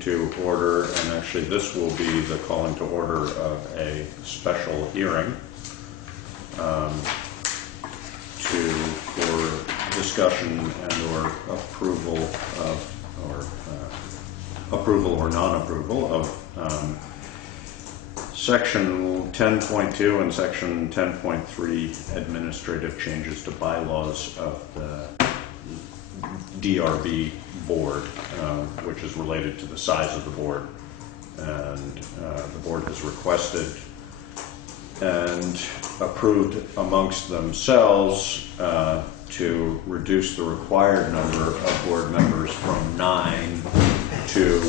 To order, and actually this will be the calling to order of a special hearing for discussion and or approval of approval or non-approval of section 10.2 and section 10.3 administrative changes to bylaws of the DRB board, which is related to the size of the board, and the board has requested and approved amongst themselves to reduce the required number of board members from 9 to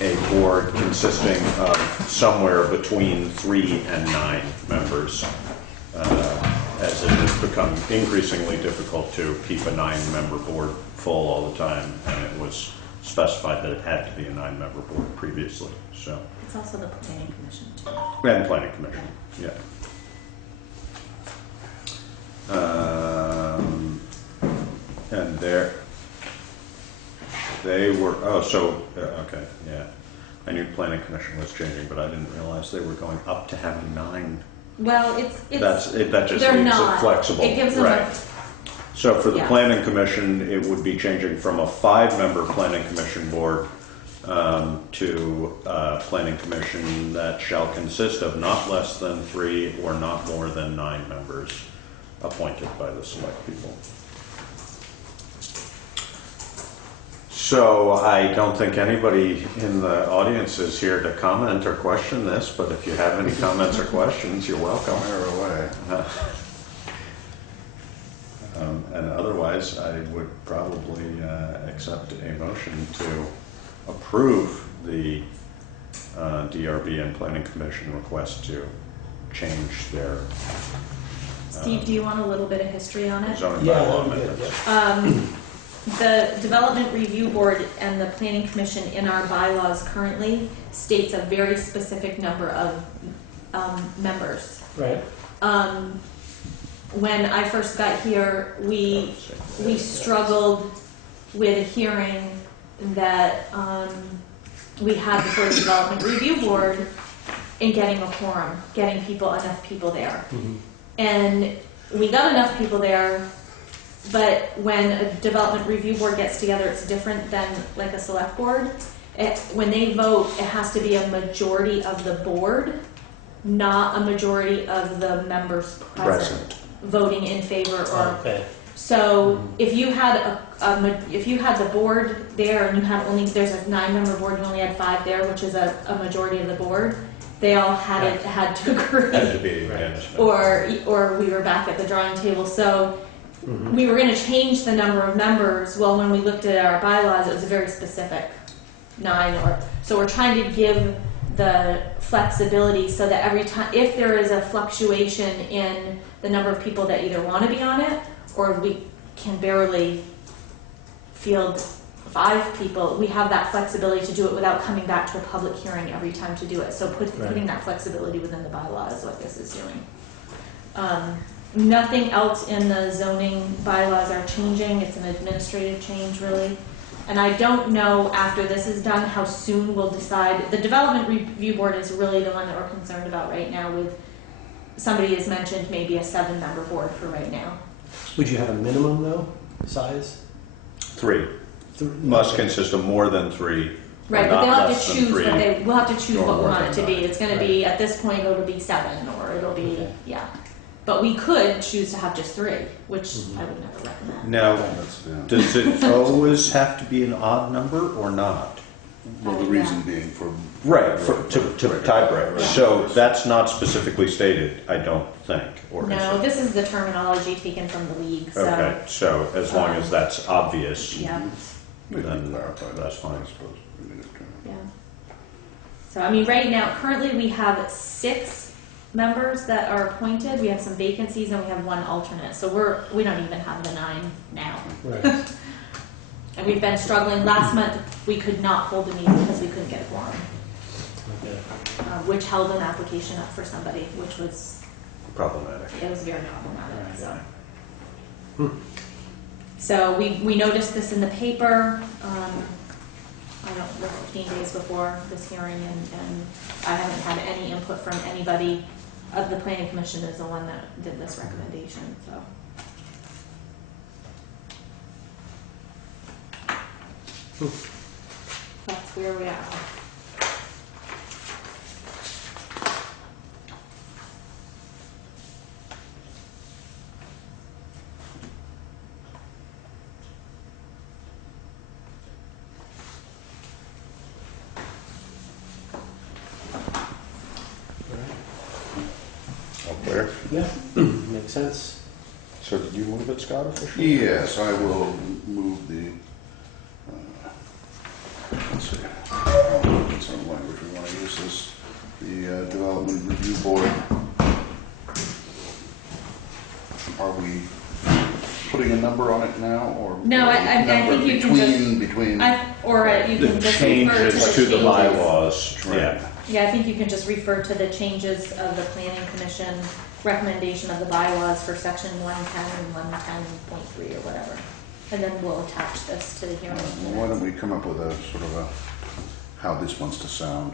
a board consisting of somewhere between 3 and 9 members, as it has become increasingly difficult to keep a 9-member board full all the time, and it was specified that it had to be a 9-member board previously. So it's also the planning commission too. And planning commission, yeah. And they were, okay, yeah. I knew planning commission was changing, but I didn't realize they were going up to having 9. Well, that just leaves it flexible. It gives them right. So for the planning commission, it would be changing from a 5-member planning commission board to a planning commission that shall consist of not less than 3 or not more than 9 members appointed by the select people. So I don't think anybody in the audience is here to comment or question this, but if you have any comments or questions, you're welcome. Fire away. And otherwise, I would probably accept a motion to approve the DRB and Planning Commission request to change their Steve, do you want a little bit of history on it? Zoning bylaw amendments. The Development Review Board and the Planning Commission in our bylaws currently states a very specific number of members. Right. When I first got here, we struggled with a hearing that we had before the Development Review Board in getting a quorum, getting enough people there. Mm-hmm. And we got enough people there, but when a Development Review Board gets together, it's different than like a select board. When they vote, it has to be a majority of the board, not a majority of the members present. Voting in favor or so if you had if you had the board there and you had there's a 9-member board, you only had 5 there, which is a majority of the board, they all had to agree. Had to be, or we were back at the drawing table. So we were going to change the number of members. Well, when we looked at our bylaws, it was a very specific 9 so we're trying to give the flexibility so that every time, if there is a fluctuation in the number of people that either want to be on it or we can barely field 5 people, we have that flexibility to do it without coming back to a public hearing every time to do it. So putting that flexibility within the bylaw is what this is doing. Nothing else in the zoning bylaws are changing. It's an administrative change, really. And I don't know after this is done how soon we'll decide. The Development Review Board is really the one that we're concerned about right now. With somebody has mentioned maybe a 7-member board for right now. Would you have a minimum though, size? 3. Must consist of more than 3. Right, but they'll have to choose we'll have to choose what we want it to be. It's going to be, at this point, it'll be 7 or it'll be, But we could choose to have just 3, which I would never recommend. Now, Yeah. does it always have to be an odd number or not? Well, the reason being for. Right, to tie break. Yeah. So that's not specifically stated, I don't think, or is No, it? this is the terminology taken from the league, so. Okay, so as long as that's obvious, Yeah, We can Then clarify that, that's fine. I suppose. We need to- yeah. So, I mean, right now, currently we have 6 members that are appointed. We have some vacancies and we have 1 alternate. So we don't even have the 9 now. Right. And we've been struggling. Last month, we could not hold a meeting because we couldn't get a quorum, Okay. which held an application up for somebody, which was, problematic. it was very problematic, Right. so. Hmm. So we noticed this in the paper, I don't know, 15 days before this hearing, and I haven't had any input from anybody. The planning commission is the one that did this recommendation, so. That's where we are. All clear? Yeah, makes sense. So did you move it, Scott, officially? Yes, I will move the, let's see, what's our language we want to use this, the Development Review Board. Are we putting a number on it now, or? No, or I number think you can just- Between, Or you The can just refer to changes the to the changes. bylaws, Right. yeah. Yeah, I think you can just refer to the changes of the planning commission recommendation of the bylaws for section 110 and 110.3 or whatever. And then we'll attach this to the hearing. why don't we come up with a sort of a, how this wants to sound,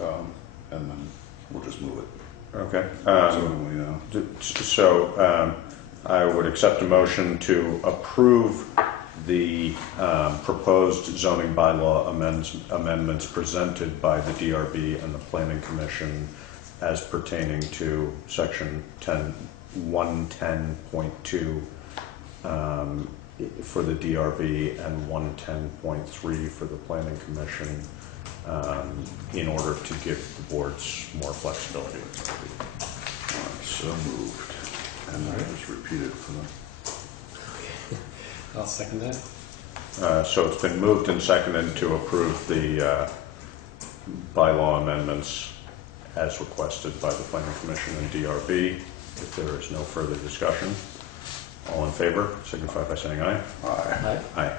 and then we'll just move it. Okay. So we, So I would accept a motion to approve the proposed zoning bylaw amendments presented by the DRB and the Planning Commission as pertaining to section 110.2 for the DRB and 110.3 for the Planning Commission in order to give the boards more flexibility. so moved. And I just repeat it for them. I'll second that. So it's been moved and seconded to approve the bylaw amendments as requested by the Planning Commission and DRB. If there is no further discussion, all in favor signify by saying aye. Aye. Aye. Aye.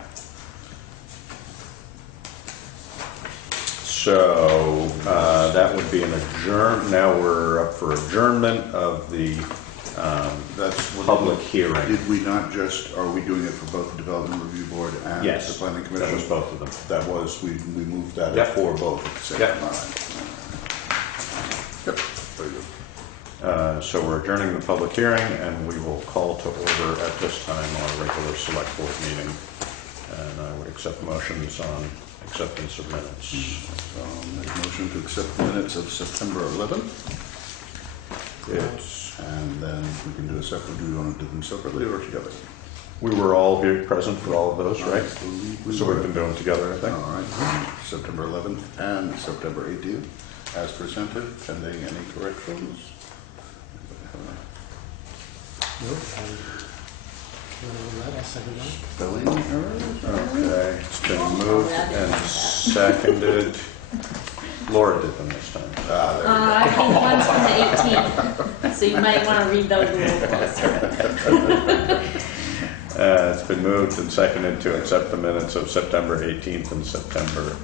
So that would be an adjourn. Now we're up for adjournment of the That's what. public hearing. Did we not just, are we doing it for both the Development Review Board and Yes, the Planning that was Commission? both of them. That was, we moved that Yep. for both at the same Yep. time. Yep, very good. So we're adjourning the public hearing, and we will call to order at this time our regular select board meeting. And I would accept motions on acceptance of minutes. Make a motion to accept the minutes of September 11th, It's, and then we can do a separate, do we want to do them separately or together? we were all here present for all of those, right? I believe we So were. we've been doing together, I think. All right, September 11th and September 18th, as presented, pending any corrections. Nope. I'll second that. Spelling errors? Okay, it's been moved and seconded. Laura did them this time. Ah, there I think one's from the 18th, so you might want to read those a little closer. It's been moved and seconded to accept the minutes of September 18th and September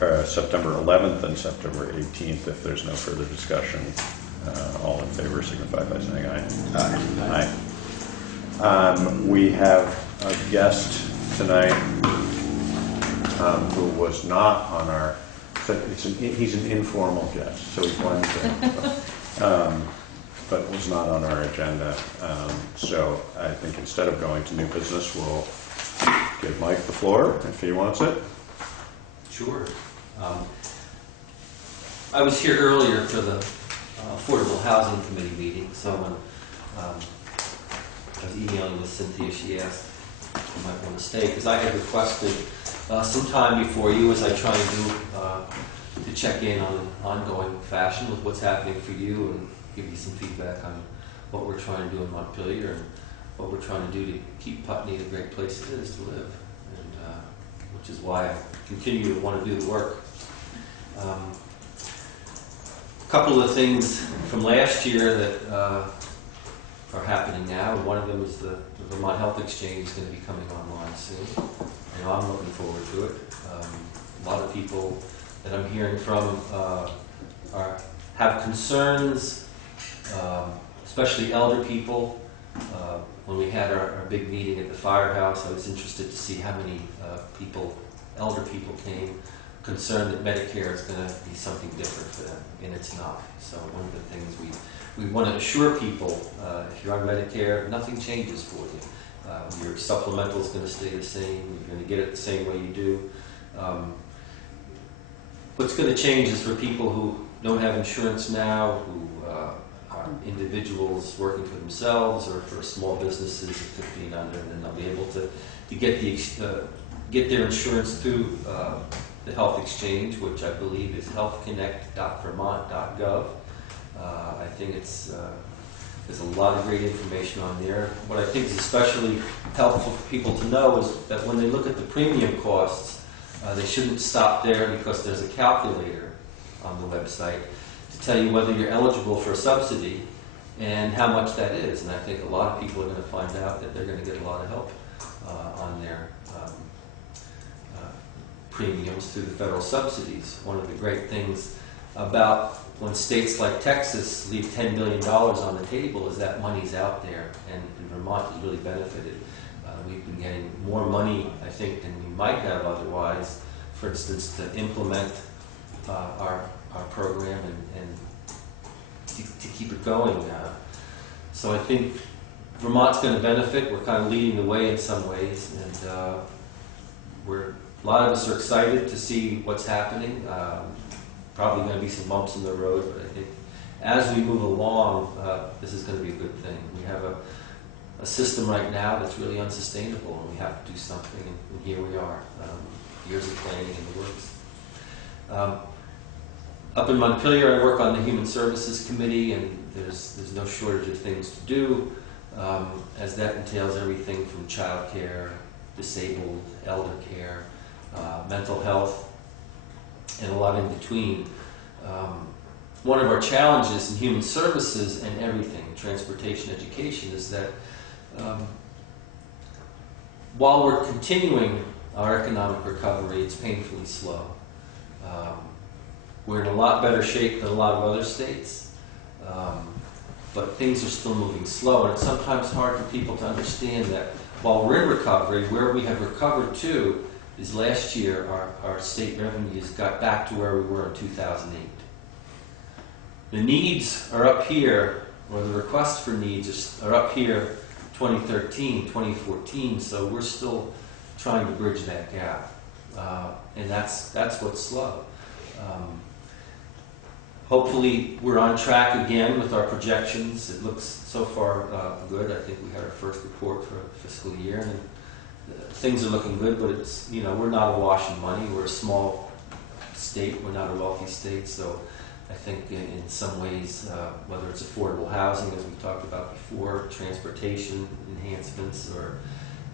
11th and September 18th. If there's no further discussion, all in favor signify by saying aye. Aye. Aye. We have a guest tonight who was not on our, he's an informal guest, so he blends in, but was not on our agenda. So I think instead of going to new business, we'll give Mike the floor if he wants it. Sure. I was here earlier for the Affordable Housing Committee meeting, so when was emailing with Cynthia, she asked if you might want to stay, because I had requested some time before you, as I try and do, to check in on an ongoing fashion with what's happening for you and give you some feedback on what we're trying to do in Montpelier and what we're trying to do to keep Putney the great place it is to live, and which is why I continue to want to do the work. A couple of things from last year that are happening now. One of them is the Vermont Health Exchange is going to be coming online soon. And I'm looking forward to it. A lot of people that I'm hearing from have concerns, especially elder people. When we had our big meeting at the firehouse, I was interested to see how many elder people came, concerned that Medicare is going to be something different for them, and it's not. So one of the things we want to assure people, if you're on Medicare, nothing changes for you. Your supplemental is going to stay the same. You're going to get it the same way you do. What's going to change is for people who don't have insurance now, who are individuals working for themselves, or for small businesses at 50 and under, and then they'll be able to get their insurance through the Health Exchange, which I believe is healthconnect.vermont.gov. I think there's a lot of great information on there. What I think is especially helpful for people to know is that when they look at the premium costs, they shouldn't stop there, because there's a calculator on the website to tell you whether you're eligible for a subsidy and how much that is. And I think a lot of people are going to find out that they're going to get a lot of help on their premiums through the federal subsidies. One of the great things about when states like Texas leave $10 billion on the table is that money's out there, and Vermont has really benefited. We've been getting more money, I think, than we might have otherwise, for instance, to implement our program and to keep it going. So I think Vermont's going to benefit. We're kind of leading the way in some ways, and a lot of us are excited to see what's happening. Probably going to be some bumps in the road, but I think as we move along, this is going to be a good thing. We have a system right now that's really unsustainable, and we have to do something, and here we are. Years of planning in the works. Up in Montpelier, I work on the Human Services Committee, and there's no shortage of things to do, as that entails everything from child care, disabled, elder care, mental health, and a lot in between. One of our challenges in human services and everything, transportation, education, is that while we're continuing our economic recovery, it's painfully slow. We're in a lot better shape than a lot of other states, but things are still moving slow, and it's sometimes hard for people to understand that while we're in recovery, where we have recovered to is last year our state revenues got back to where we were in 2008. The needs are up here, or the requests for needs are up here 2013, 2014, so we're still trying to bridge that gap. And that's what's slow. Hopefully we're on track again with our projections. It looks so far good. I think we had our first report for a fiscal year, and things are looking good, but it's, we're not awash in money. We're a small state. We're not a wealthy state, so I think in some ways, whether it's affordable housing, as we talked about before, transportation enhancements, or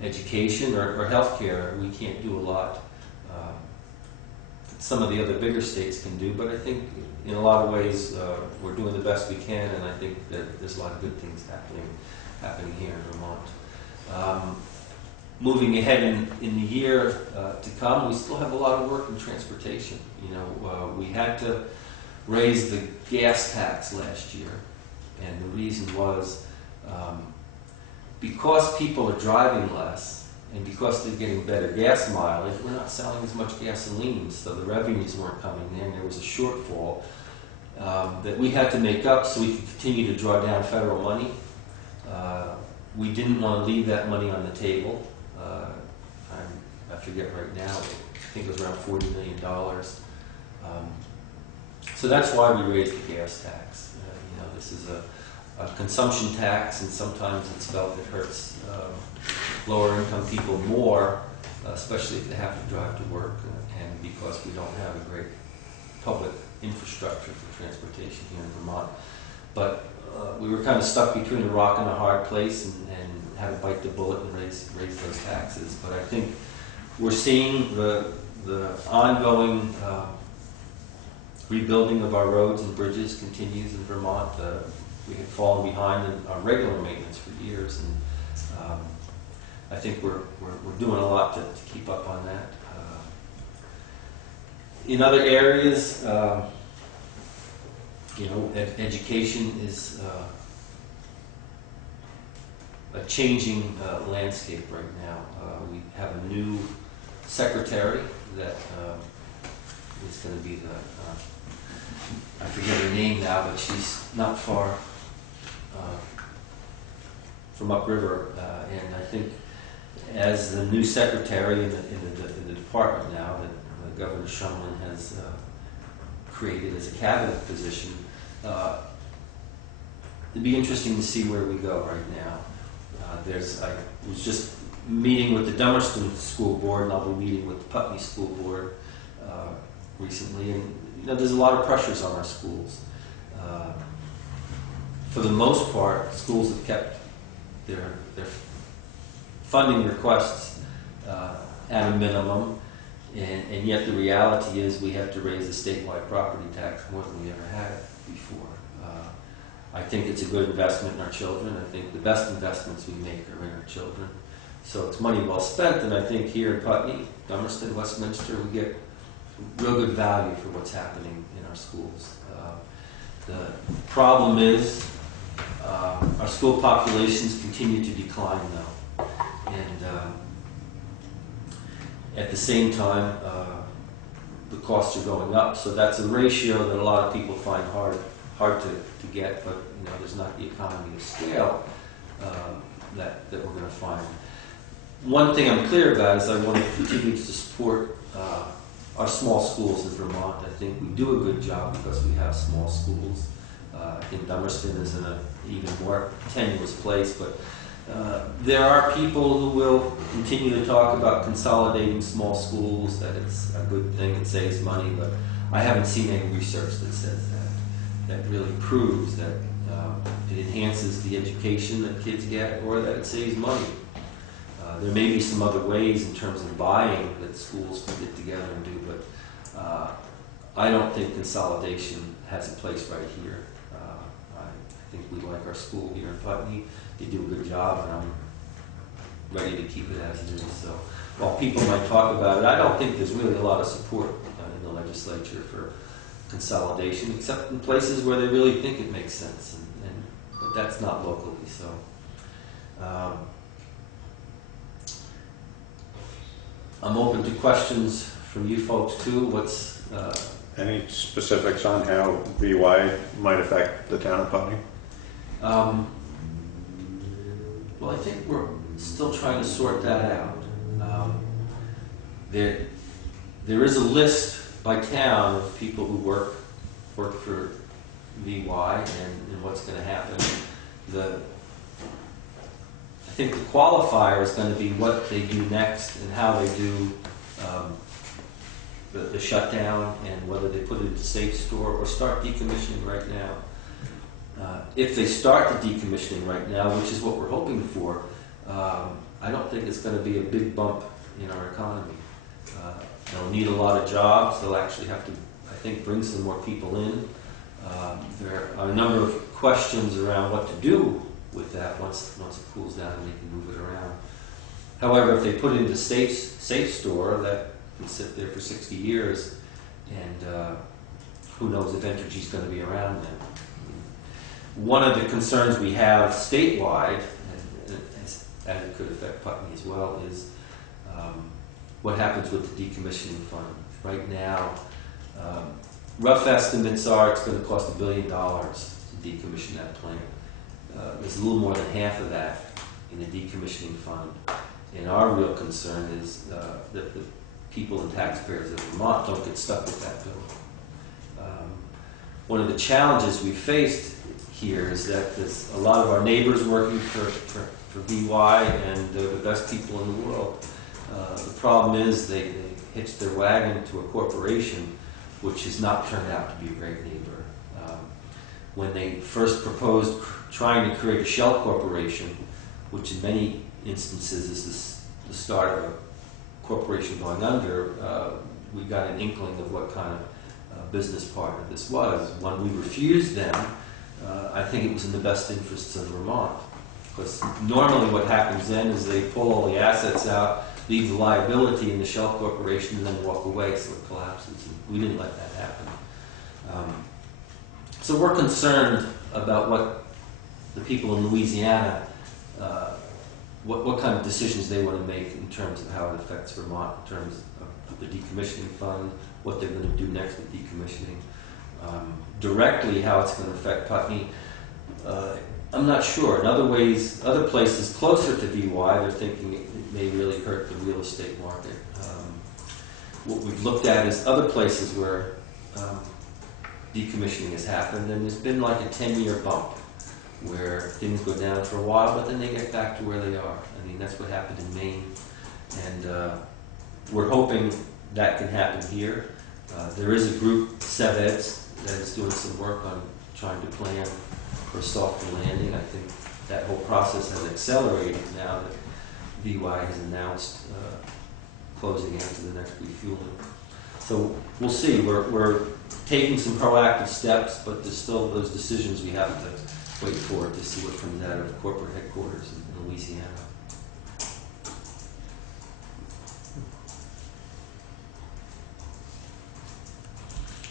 education, or healthcare, we can't do a lot. Some of the other bigger states can do, but I think in a lot of ways we're doing the best we can, and I think that there's a lot of good things happening here in Vermont. Moving ahead in the year to come, we still have a lot of work in transportation. We had to raise the gas tax last year, and the reason was because people are driving less, and because they're getting better gas mileage, we're not selling as much gasoline, so the revenues weren't coming in. There was a shortfall that we had to make up so we could continue to draw down federal money. We didn't want to leave that money on the table. I forget right now, I think it was around $40 million. So that's why we raised the gas tax. This is a consumption tax, and sometimes it's felt it hurts lower income people more, especially if they have to drive to work, and because we don't have a great public infrastructure for transportation here in Vermont. But we were kind of stuck between a rock and a hard place, and had to bite the bullet and raise those taxes. But I think we're seeing the ongoing rebuilding of our roads and bridges continues in Vermont. We had fallen behind in our regular maintenance for years, and I think we're doing a lot to keep up on that. In other areas, education is a changing landscape right now. We have a new secretary that is going to be I forget her name now, but she's not far from upriver, and I think as the new secretary in the department now that Governor Shumlin has created as a cabinet position, it'd be interesting to see where we go right now. I was just meeting with the Dummerston School Board, and I'll be meeting with the Putney School Board recently, and there's a lot of pressures on our schools. For the most part, schools have kept their funding requests at a minimum, and yet the reality is we have to raise the statewide property tax more than we ever had before. I think it's a good investment in our children. I think the best investments we make are in our children. So it's money well spent, and I think here in Putney, Dummerston, Westminster, we get real good value for what's happening in our schools. The problem is our school populations continue to decline though, and at the same time the costs are going up, so that's a ratio that a lot of people find hard to get, but there's not the economy of scale that we're going to find. One thing I'm clear about is I want to continue to support our small schools in Vermont. I think we do a good job because we have small schools. I think Dummerston is in an even more tenuous place, but there are people who will continue to talk about consolidating small schools, that it's a good thing, it saves money, but I haven't seen any research that says that really proves that it enhances the education that kids get or that it saves money. There may be some other ways in terms of buying that schools can get together and do, but I don't think consolidation has a place right here. I think we like our school here in Putney. They do a good job, and I'm ready to keep it as it is. So while people might talk about it, I don't think there's really a lot of support in the legislature for consolidation, except in places where they really think it makes sense, but that's not locally. So I'm open to questions from you folks too. What's Any specifics on how VY might affect the town of Putney? Well, I think we're still trying to sort that out. There is a list by town of people who work for VY and what's going to happen. I think the qualifier is going to be what they do next and how they do the shutdown, and whether they put it into safe store or start decommissioning right now. If they start the decommissioning right now, which is what we're hoping for, I don't think it's going to be a big bump in our economy. They'll need a lot of jobs. They'll actually have to, I think, bring some more people in. There are a number of questions around what to do with that once it cools down and they can move it around. However, if they put it into safe store, that can sit there for 60 years, and who knows if Entergy's going to be around then. One of the concerns we have statewide, and as it could affect Putney as well, is what happens with the decommissioning fund. Right now, rough estimates are it's going to cost $1 billion to decommission that plant. There's a little more than half of that in the decommissioning fund. And our real concern is that the people and taxpayers of Vermont don't get stuck with that bill. One of the challenges we faced here is that there's a lot of our neighbors working for BY, and they're the best people in the world. The problem is they hitched their wagon to a corporation, which has not turned out to be a great neighbor. When they first proposed trying to create a shell corporation, which in many instances is the start of a corporation going under, we got an inkling of what kind of business partner this was. When we refused them, I think it was in the best interests of Vermont. Because normally what happens then is they pull all the assets out, leave the liability in the shell corporation, and then walk away so it collapses. And we didn't let that happen. So we're concerned about what the people in Louisiana, what kind of decisions they want to make in terms of how it affects Vermont, in terms of the decommissioning fund, what they're going to do next with decommissioning. Directly how it's going to affect Putney, I'm not sure. In other ways, other places closer to VY, they're thinking it may really hurt the real estate market. What we've looked at is other places where decommissioning has happened, and there's been like a 10-year bump where things go down for a while, but then they get back to where they are. I mean, that's what happened in Maine, and we're hoping that can happen here. There is a group, SevEds, that is doing some work on trying to plan for a softer landing. I think that whole process has accelerated now that VY has announced closing after the next refueling. So we'll see. We're taking some proactive steps, but there's still those decisions we have to wait for to see what comes out of corporate headquarters in Louisiana.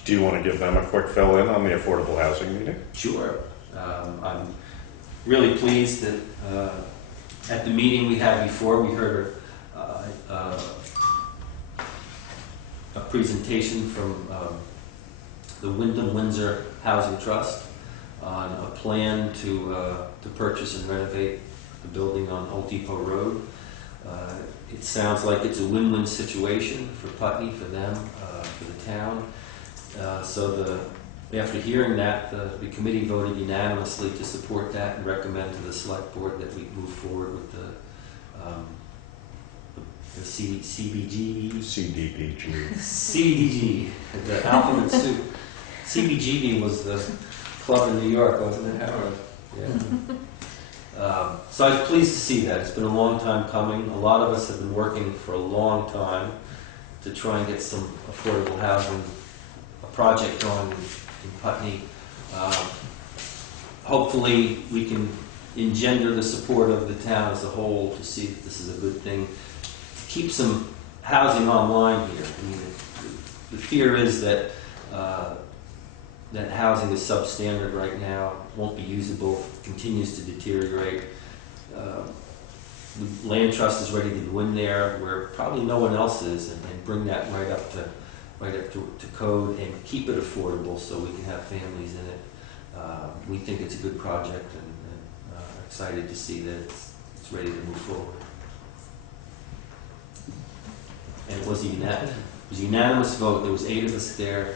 Do you want to give them a quick fill-in on the affordable housing meeting? Sure. I'm really pleased that at the meeting we had before, we heard a presentation from the Wyndham Windsor Housing Trust on a plan to purchase and renovate the building on Old Depot Road. It sounds like it's a win-win situation for Putney, for them, for the town. After hearing that, the committee voted unanimously to support that and recommend to the select board that we move forward with the CDBG, the alphabet soup. CBGB was the club in New York, wasn't it, Howard? Yeah. So I was pleased to see that. It's been a long time coming. A lot of us have been working for a long time to try and get some affordable housing, a project going in Putney. Hopefully we can engender the support of the town as a whole to see if this is a good thing. To keep some housing online here. I mean, the fear is that that housing is substandard right now, won't be usable, continues to deteriorate. The land trust is ready to go in there where probably no one else is, and bring that right up to code and keep it affordable so we can have families in it. We think it's a good project, and excited to see that it's ready to move forward. And it was a unanimous vote. There was 8 of us there.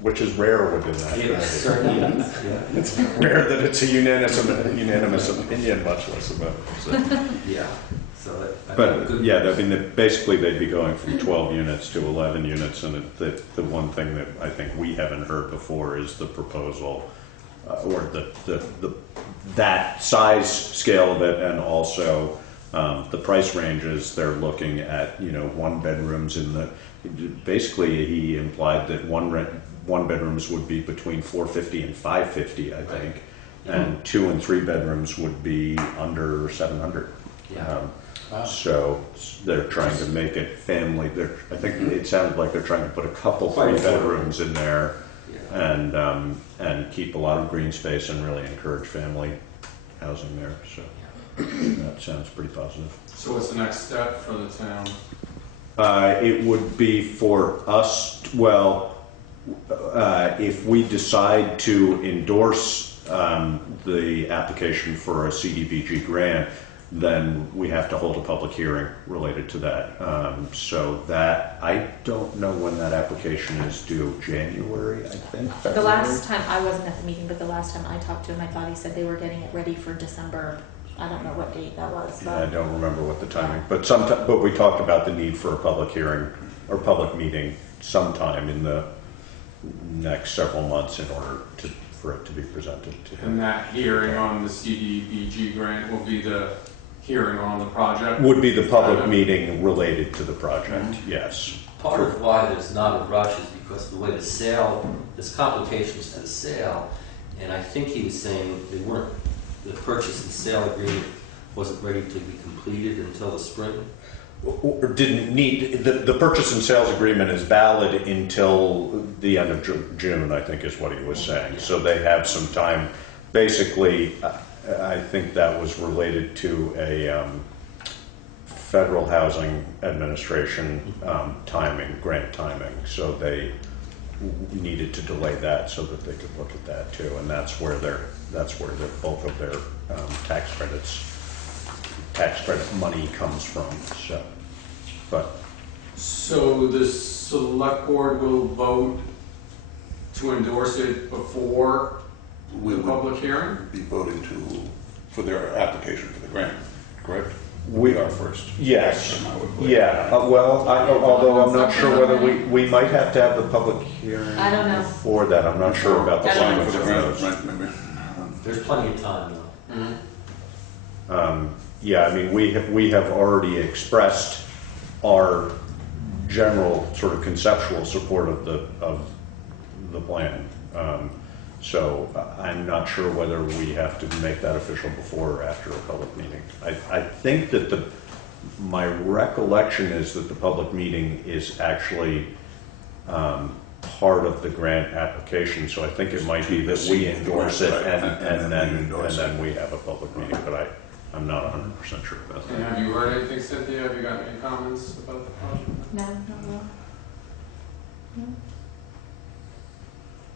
Which is rare within that. It certainly is. Yeah. It's rare that it's a unanimous opinion, much less a vote. So. Yeah. So Yeah, I mean, basically they'd be going from 12 units to 11 units, and the one thing that I think we haven't heard before is the proposal, or that size scale of it, and also the price ranges. They're looking at 1 bedrooms in the. Basically, he implied that one bedrooms would be between $450 and $550, I think, and 2 and 3 bedrooms would be under $700. Yeah. Wow. So they're trying to make it family. I think it sounded like they're trying to put a couple 3 bedrooms in there, and keep a lot of green space and really encourage family housing there. So that sounds pretty positive. So what's the next step for the town? It would be for us, if we decide to endorse the application for a CDBG grant, then we have to hold a public hearing related to that. So that, I don't know when that application is due, January, I think? The February? last time, I wasn't at the meeting, but the last time I talked to him, I thought he said they were getting it ready for December. I don't know what date that was, I but don't remember what the timing, but we talked about the need for a public hearing or public meeting sometime in the next several months in order for it to be presented to him. And that hearing on the CDBG grant will be the hearing on the project? Would be the public meeting related to the project, yes. Part of why there's not a rush is because the way the sale, there's complications to the sale, and I think he was saying the purchase and sale agreement wasn't ready to be completed until the spring. Or didn't need, the purchase and sales agreement is valid until the end of June, I think is what he was saying. So they have some time. Basically, I think that was related to a Federal Housing Administration grant timing. So they needed to delay that so that they could look at that too. And that's where the bulk of their tax credit money comes from. So the select board will vote to endorse it before We the would public hearing? be voting for their application for the grant, correct? We are first. Yes. And I would believe- Yeah, although I'm not sure whether we might have to have the public hearing. I don't know. Before that, I'm not sure about the I don't know. timing For of the grant, those. right, maybe. There's plenty of time though. Yeah, I mean, we have already expressed our general sort of conceptual support of the plan. So I'm not sure whether we have to make that official before or after a public meeting. I think that my recollection is that the public meeting is actually part of the grant application, so I think it might be that we endorse it and then we have a public meeting, but I'm not 100% sure about And that. have you heard anything, Cynthia? Have you got any comments about the project? no, not really. No.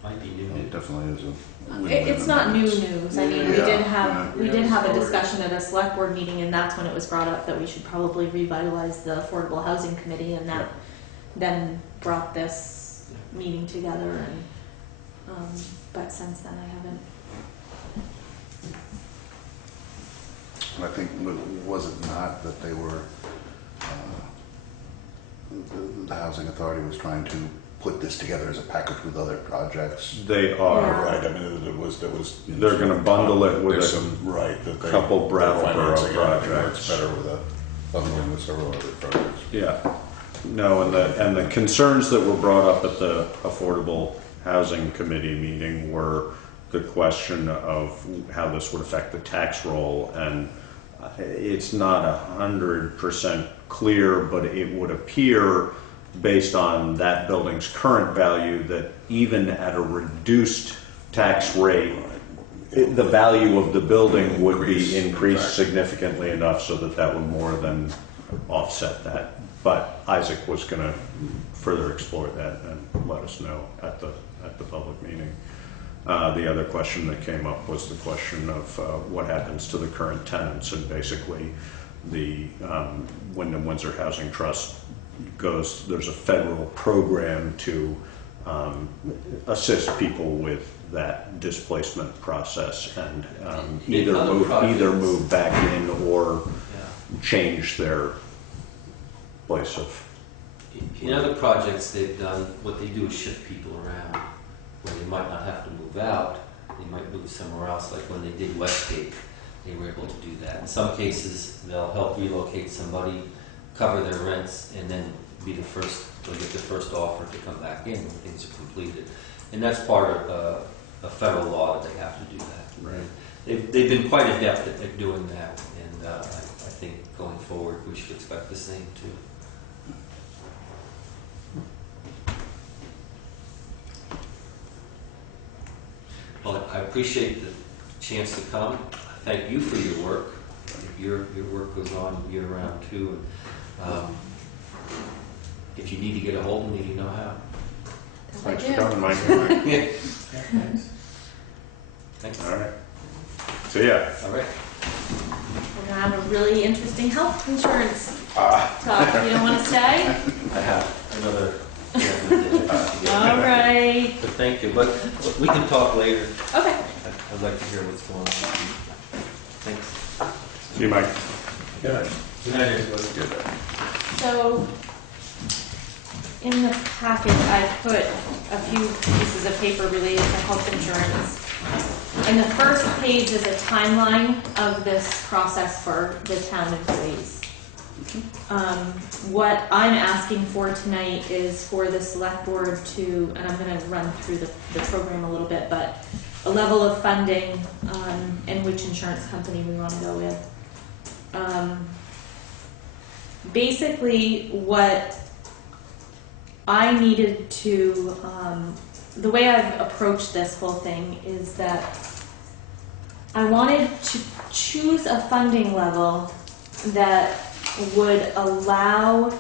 Might be new. It definitely is a win-win. It's not new news. I mean, we Yeah, did have yeah. a discussion at a select board meeting, and that's when it was brought up that we should probably revitalize the Affordable Housing Committee, and that then brought this meeting together. And but since then, I haven't. I think, was it not that they were, the Housing Authority was trying to put this together as a package with other projects? They are. Yeah. Right, I mean, there was. They're gonna bundle it with There's a some, right, that they. couple Brattleboro financing it, I think projects. It's better with a bundling with several other projects. Yeah. No, and the concerns that were brought up at the Affordable Housing Committee meeting were the question of how this would affect the tax roll, and it's not 100% clear, but it would appear, based on that building's current value, that even at a reduced tax rate, the value of the building would be increased significantly enough so that would more than offset that. But Isaac was going to further explore that and let us know at the public meeting. The other question that came up was the question of what happens to the current tenants, and basically the Wyndham Windsor Housing Trust there's a federal program to assist people with that displacement process and either move back in or change their place of. In other projects they've done, what they do is shift people around, where they might not have to move out, they might move somewhere else, like when they did Westgate, they were able to do that. In some cases, they'll help relocate somebody, cover their rents, and then they'll get the first offer to come back in when things are completed. And that's part of a federal law that they have to do that. Right. They've been quite adept at doing that, and I think going forward we should expect the same too. Well, I appreciate the chance to come. Thank you for your work. Your work goes on year round too. If you need to get a hold of me, you know how. Thanks for coming, Mike. Yeah, thanks. Thanks. All right. See ya. All right. we're gonna have a really interesting health insurance Ah. talk. You don't want to stay? I have another. Yeah, All right. but thank you. But we can talk later. Okay. I'd like to hear what's going on. Thanks. See you, Mike. Good night, everybody. Good. So, in the packet, I put a few pieces of paper related to health insurance. And the first page is a timeline of this process for the town employees. What I'm asking for tonight is for the select board to, and I'm going to run through the program a little bit, but a level of funding and which insurance company we want to go with. Basically, what I needed to, the way I've approached this whole thing is that I wanted to choose a funding level that would allow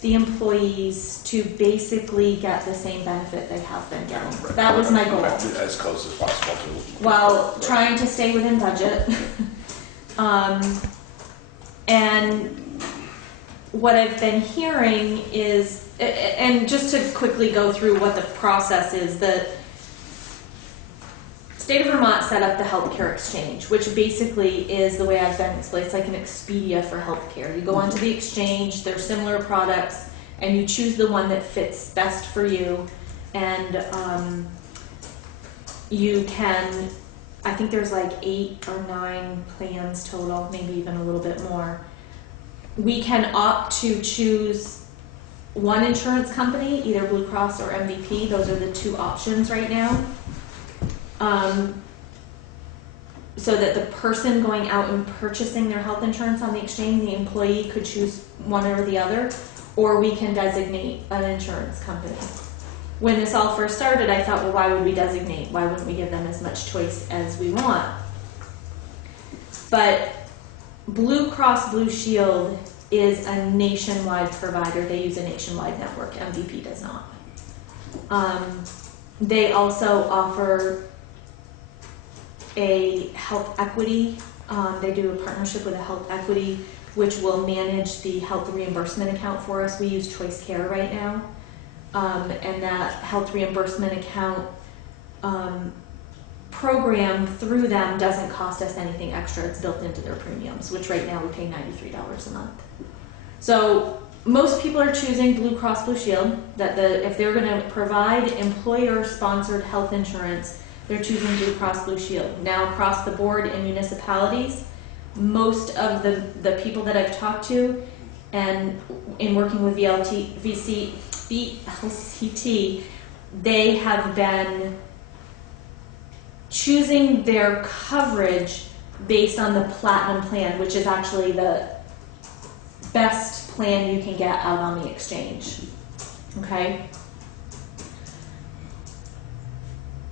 the employees to basically get the same benefit they have been getting. That was my goal. As close as possible to. While trying to stay within budget. And what I've been hearing is, and just to quickly go through what the process is, the state of Vermont set up the healthcare exchange, which basically is the way I've been explained. It's like an Expedia for healthcare. You go onto the exchange, there's similar products, and you choose the one that fits best for you. And you can, I think there's like 8 or 9 plans total, maybe even a little bit more. We can opt to choose one insurance company, either Blue Cross or MVP. Those are the 2 options right now. So that the person going out and purchasing their health insurance on the exchange, the employee could choose one or the other, or we can designate an insurance company. When this all first started, I thought, well, why would we designate? Why wouldn't we give them as much choice as we want? But Blue Cross Blue Shield is a nationwide provider. They use a nationwide network. MVP does not. They also offer a health equity. They do a partnership with a health equity, which will manage the health reimbursement account for us. We use Choice Care right now. And that health reimbursement account program through them doesn't cost us anything extra. It's built into their premiums, which right now we pay $93 a month. So most people are choosing Blue Cross Blue Shield, that if they're going to provide employer-sponsored health insurance, they're choosing Blue Cross Blue Shield. Now across the board in municipalities, most of the people that I've talked to and in working with VLCT, they have been choosing their coverage based on the Platinum plan, which is actually the best plan you can get out on the exchange. Okay?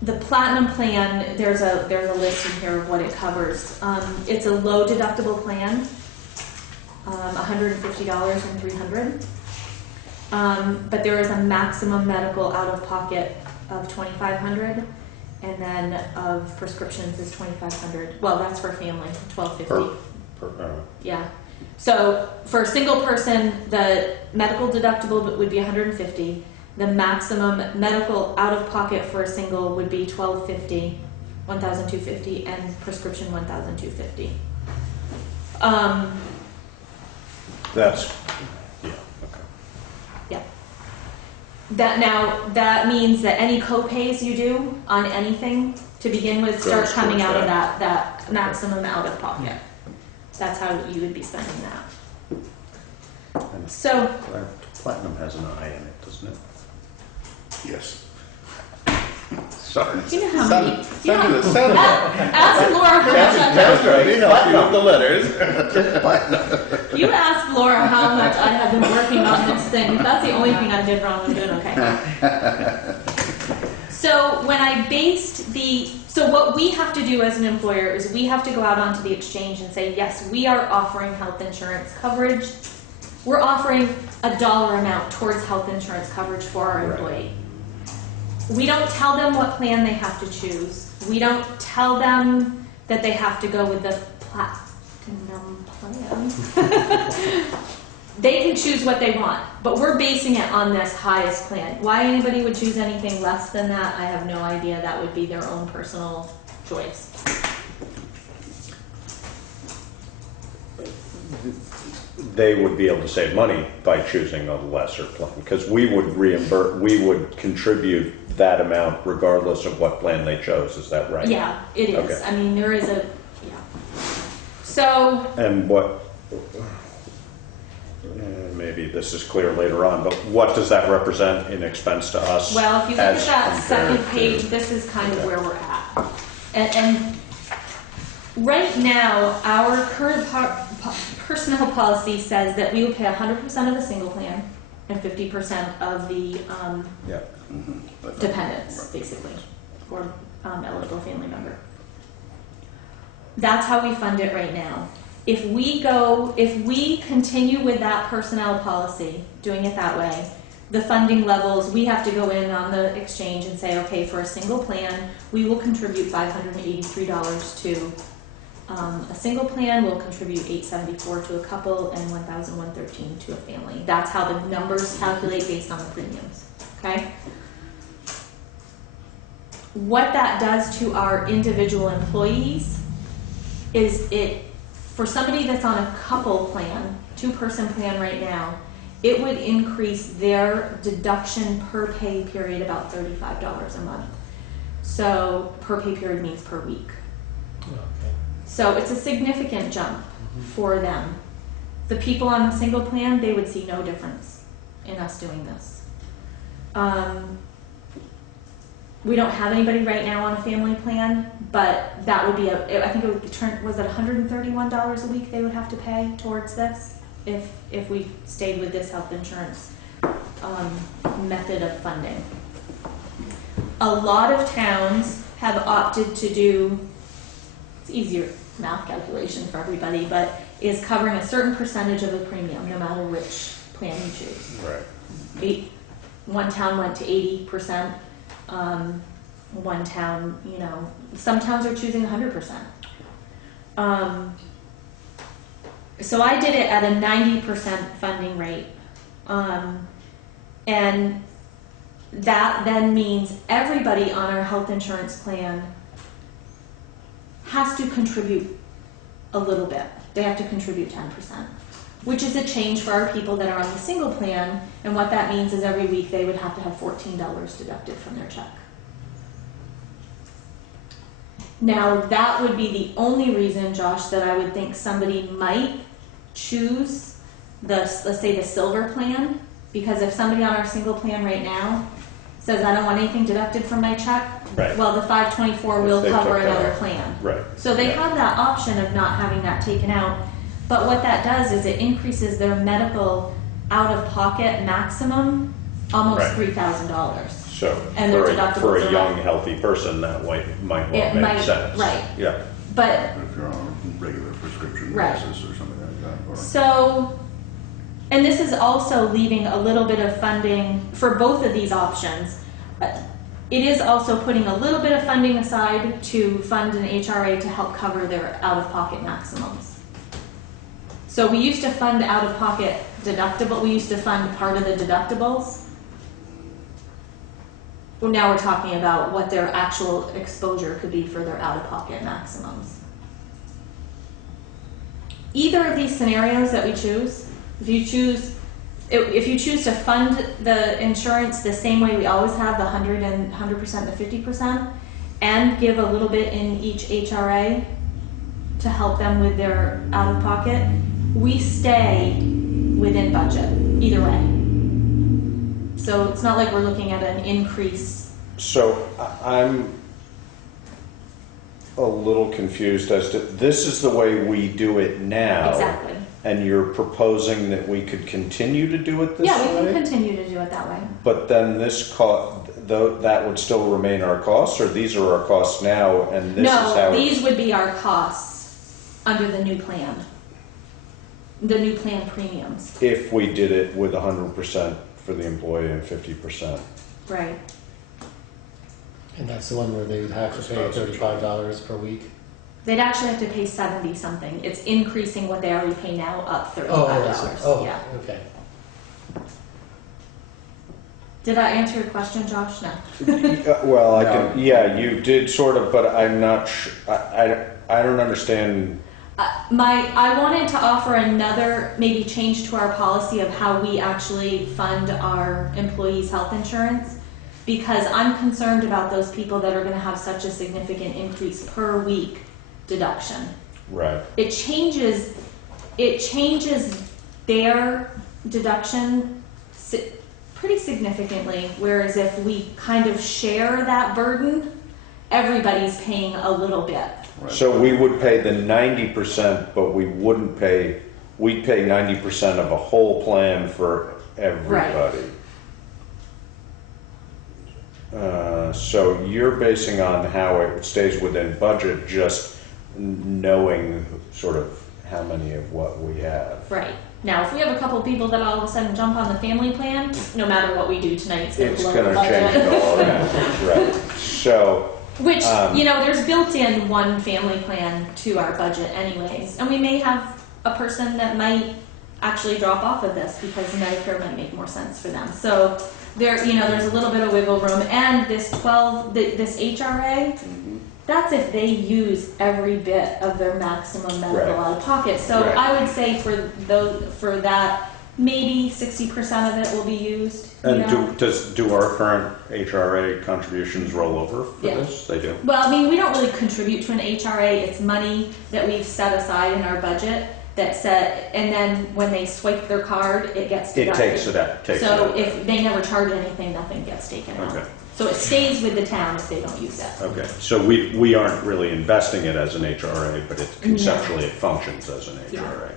The Platinum plan, there's a list in here of what it covers. It's a low deductible plan, $150 and $300. But there is a maximum medical out-of-pocket of $2,500, and then of prescriptions is $2,500. Well, that's for family, $1,250. Yeah. So for a single person, the medical deductible would be $150. The maximum medical out-of-pocket for a single would be $1,250, $1,250, and prescription $1,250. That's, yeah, okay. Yeah. That means that any co-pays you do on anything to begin with start Goes coming towards out of that. that maximum out-of-pocket. That's how you would be spending that. And So, Platinum has an I in it, doesn't it? Yes. Sorry. do you know how many? Do you know, Sound ask Laura how much Platinum the letters. You asked Laura how much I have been working on this thing. If that's the only thing I did wrong, I'm doing okay. So when I based so what we have to do as an employer is we have to go out onto the exchange and say, yes, we are offering health insurance coverage. We're offering a dollar amount towards health insurance coverage for our employee. We don't tell them what plan they have to choose. We don't tell them that they have to go with the plan. They can choose what they want, but we're basing it on this highest plan. Why anybody would choose anything less than that, I have no idea. That would be their own personal choice. They would be able to save money by choosing a lesser plan, because we would contribute that amount regardless of what plan they chose. Is that right? Yeah, it is. Okay. I mean, there is a, yeah. So, And what, maybe this is clear later on, but what does that represent in expense to us? well, if you look at as that second compared page, to- this is kind of Okay. where we're at. And right now, our current personnel policy says that we will pay 100% of the single plan and 50% of the Yeah. dependents, basically, or eligible family member. That's how we fund it right now. If we continue with that personnel policy, doing it that way, the funding levels, we have to go in on the exchange and say, okay, for a single plan, we will contribute $583 to a single plan, we'll contribute $874 to a couple, and $1,113 to a family. That's how the numbers calculate based on the premiums, okay? What that does to our individual employees is for somebody that's on a couple plan, two-person plan right now, it would increase their deduction per pay period about $35 a month. So per pay period means per week. Okay. So it's a significant jump for them. The people on the single plan, they would see no difference in us doing this. We don't have anybody right now on a family plan, but that would be I think it would turn, was it $131 a week they would have to pay towards this if we stayed with this health insurance method of funding. A lot of towns have opted to do, it's easier math calculation for everybody, but is covering a certain percentage of the premium no matter which plan you choose. Right. One town went to 80%. One town, some towns are choosing 100%. So I did it at a 90% funding rate. And that then means everybody on our health insurance plan has to contribute a little bit. They have to contribute 10%, which is a change for our people that are on the single plan. And what that means is every week they would have to have $14 deducted from their check. Now, that would be the only reason, Josh, that I would think somebody might choose let's say the silver plan, because if somebody on our single plan right now says, I don't want anything deducted from my check, Right. well, the 524 will They cover took that another off. plan. Right. So they Yeah. have that option of not having that taken out. But what that does is it increases their medical out-of-pocket maximum almost Right. $3,000. So And their for deductibles a are young, not- healthy person, that might well It make might- sense. right. Yeah. But If you're on a regular prescription Right. basis or something like that. Or so, and this is also leaving a little bit of funding for both of these options. It is also putting a little bit of funding aside to fund an HRA to help cover their out-of-pocket maximums. So we used to fund out-of-pocket deductible, we used to fund part of the deductibles. Well, now we're talking about what their actual exposure could be for their out-of-pocket maximums. Either of these scenarios that we choose, if you choose to fund the insurance the same way we always have, the 100% the 50%, and give a little bit in each HRA to help them with their out-of-pocket, we stay within budget, either way. So it's not like we're looking at an increase. So I'm a little confused as to, this is the way we do it now. Exactly. And you're proposing that we could continue to do it this Yeah, we way? can continue to do it that way. But then that would still remain our costs, or these are our costs now, and this is how? No, these would be our costs under the new plan. The new plan premiums. If we did it with 100% for the employee and 50%. Right. And that's the one where they would have to pay $35 per week? They'd actually have to pay 70 something. It's increasing what they already pay now up $35. Oh, I see. Oh, Yeah. okay. Did I answer your question, Josh? No. Well, I No. can, yeah, you did sort of, but I'm not I don't understand. I wanted to offer another maybe change to our policy of how we actually fund our employees' health insurance, because I'm concerned about those people that are going to have such a significant increase per week deduction. Right. It changes their deduction pretty significantly, whereas if we kind of share that burden, everybody's paying a little bit. Right. So we would pay the 90%, but we wouldn't pay, we'd pay 90% of a whole plan for everybody. So you're basing on how it stays within budget, just knowing sort of how many of what we have. Right. Now, if we have a couple of people that all of a sudden jump on the family plan, no matter what we do tonight, it's It's going to blow the gonna change it budget. all around, right? So, Which, Um, there's built-in one family plan to our budget anyways. And we may have a person that might actually drop off of this because Medicare might make more sense for them. So there's a little bit of wiggle room. And this this HRA, that's if they use every bit of their maximum medical Right. out of pocket. So Right. I would say for that, maybe 60% of it will be used. and do our current HRA contributions roll over for Yeah. this? They do? Well, I mean, we don't really contribute to an HRA. It's money that we've set aside in our budget and then when they swipe their card, it gets It deducted. takes it out, takes it So out. if they never charge anything, nothing gets taken out. Okay. So it stays with the town if they don't use it. Okay, so we aren't really investing it as an HRA, but it conceptually it functions as an HRA.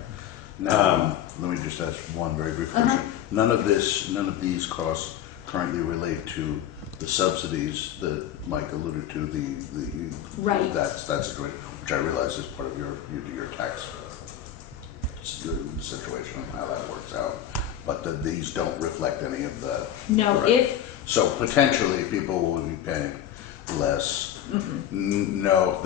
Now, let me just ask one very brief question. Uh-huh. None of these costs currently relate to the subsidies that Mike alluded to, Right. That's a great, which I realize is part of your tax situation and how that works out. But these don't reflect any of the. No, correct. So potentially people will be paying less. No,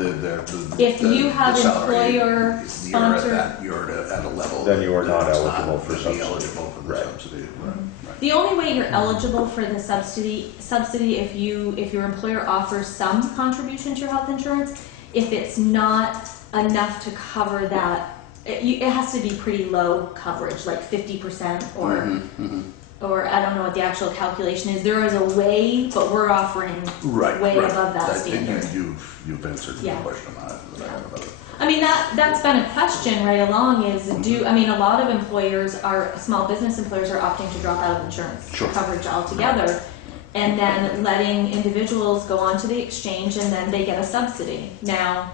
If you have the salary, employer-sponsored- you're at a level. Then you are not that's eligible for gonna be subsidy. eligible for the Right. subsidy. Right. The only way you're eligible for the subsidy if your employer offers some contribution to your health insurance, if it's not enough to cover that, it has to be pretty low coverage, like 50% or I don't know what the actual calculation is. There is a way, but we're offering way above that standard. You've answered the Yeah. question that I have about it. I mean, that's been a question right along is a lot of employers small business employers are opting to drop out of insurance Sure. coverage altogether and then letting individuals go onto the exchange and then they get a subsidy. Now,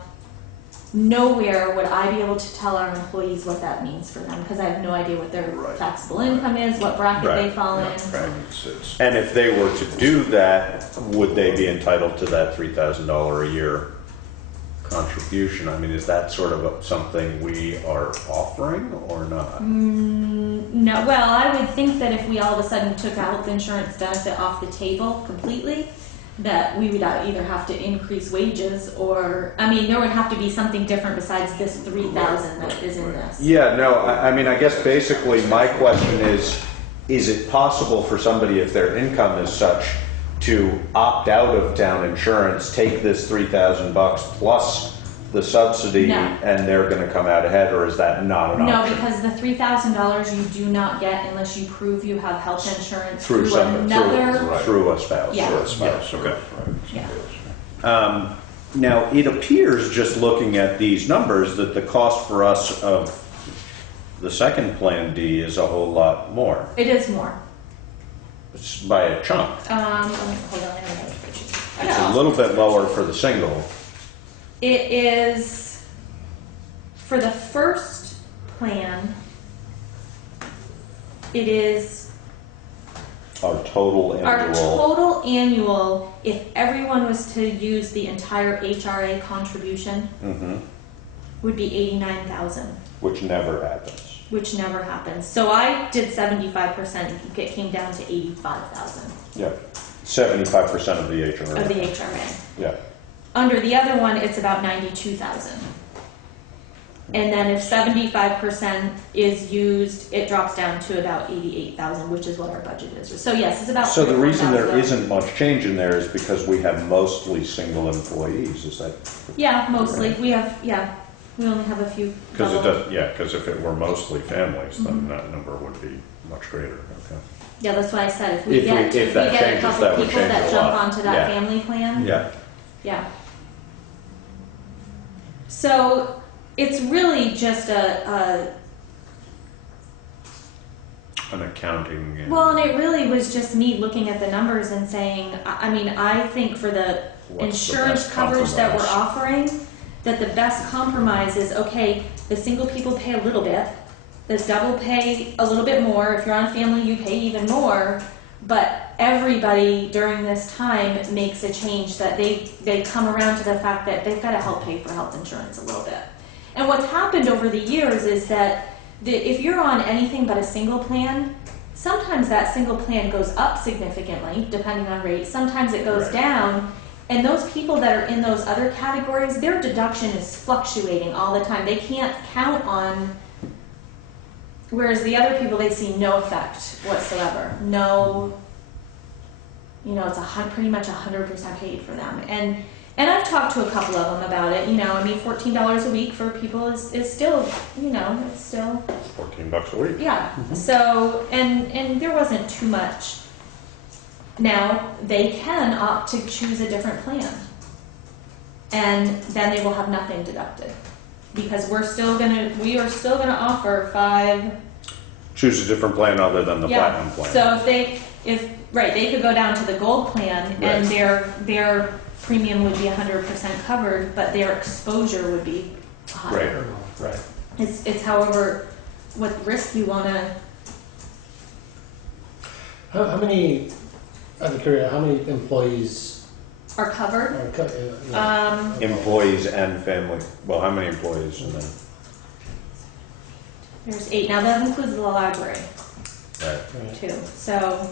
nowhere would I be able to tell our employees what that means for them because I have no idea what their Right. taxable income is, what bracket they Right. fall in. Right. It's- And if they were to do that, would they be entitled to that $3,000 a year contribution? I mean, is that sort of something we are offering or not? No, well, I would think that if we all of a sudden took a health insurance benefit off the table completely, that we would either have to increase wages or, there would have to be something different besides this 3,000 that is in this. Yeah, no, I mean, I guess basically my question is it possible for somebody, if their income is such, to opt out of town insurance, take this $3,000 plus the subsidy, No. and they're going to come out ahead, or is that not an No, option? because the $3,000 you do not get unless you prove you have health insurance Through another. through a spouse. Yeah. Sure, spouse, okay. Yeah. Now, it appears, just looking at these numbers, that the cost for us of the second Plan D is a whole lot more. It is more. It's by a chunk. Hold on, I have another spreadsheet. It's a little bit lower for the single. It is, for the first plan, it is Our total our annual. total annual, if everyone was to use the entire HRA contribution, Mhm. would be 89,000, Which never happens. which never happens. So I did 75%, it came down to 85,000 Yeah. 75% of the HRA. of the HRA. Yeah. Under the other one, it's about 92,000. And then if 75% is used, it drops down to about 88,000, which is what our budget is. So yes, it's about. So the reason there 34,000. isn't much change in there is because we have mostly single employees, is that? Yeah, mostly. We have, yeah, we only have a few. Because it double. does, yeah, because if it were mostly families, then that number would be much greater, okay. Yeah, that's why I said if we If we- get, if if that we get a changes, couple that would people change that a jump lot. onto that Yeah. family plan. Yeah, Yeah. So it's really just an accounting. and well, and it really was just me looking at the numbers and saying, I mean, I think for the what's the insurance best coverage that we're compromise? offering, that the best compromise is, okay, the single people pay a little bit, the double pay a little bit more, if you're on a family, you pay even more, but everybody during this time makes a change that they come around to the fact that they've got to help pay for health insurance a little bit. And what's happened over the years is that if you're on anything but a single plan, sometimes that single plan goes up significantly, depending on rate. Sometimes it goes Right. down. And those people that are in those other categories, their deduction is fluctuating all the time. They can't count on, whereas the other people, they see no effect whatsoever. No, you know, it's pretty much 100% paid for them. And I've talked to a couple of them about it. You know, I mean, $14 a week for people is still, you know, it's still, $14 a week. yeah. So, and there wasn't too much. Now, they can opt to choose a different plan. And then they will have nothing deducted. Because we are still gonna offer 5. Choose a different plan other than the platinum plan. So they could go down to the gold plan and their premium would be 100% covered, but their exposure would be higher. Right. It's however, what risk you wanna, How many, I'm curious, how many employees are covered. are Employees and family, well, how many employees and then? There's 8. Now that includes the library Right. right, too. So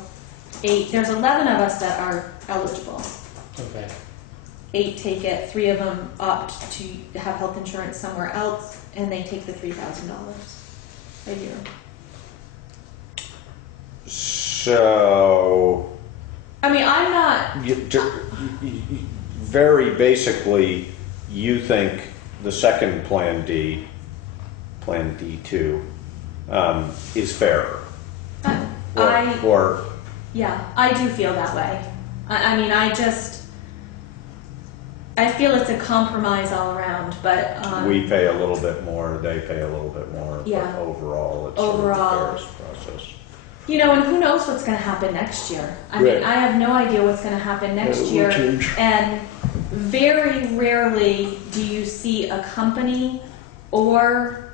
8, there's 11 of us that are eligible. okay. 8 take it, 3 of them opt to have health insurance somewhere else, and they take the $3,000 a year. So, I mean, I'm not, very basically, you think the second Plan D, Plan D2, is fairer? Or yeah, I do feel that way. I mean, I feel it's a compromise all around, but we pay a little bit more, they pay a little bit more, but Yeah. overall, it's sort of the Overall. fairest process. you know, and who knows what's going to happen next year? I mean, Right. I have no idea what's going to happen next It will year. change. And very rarely do you see a company or,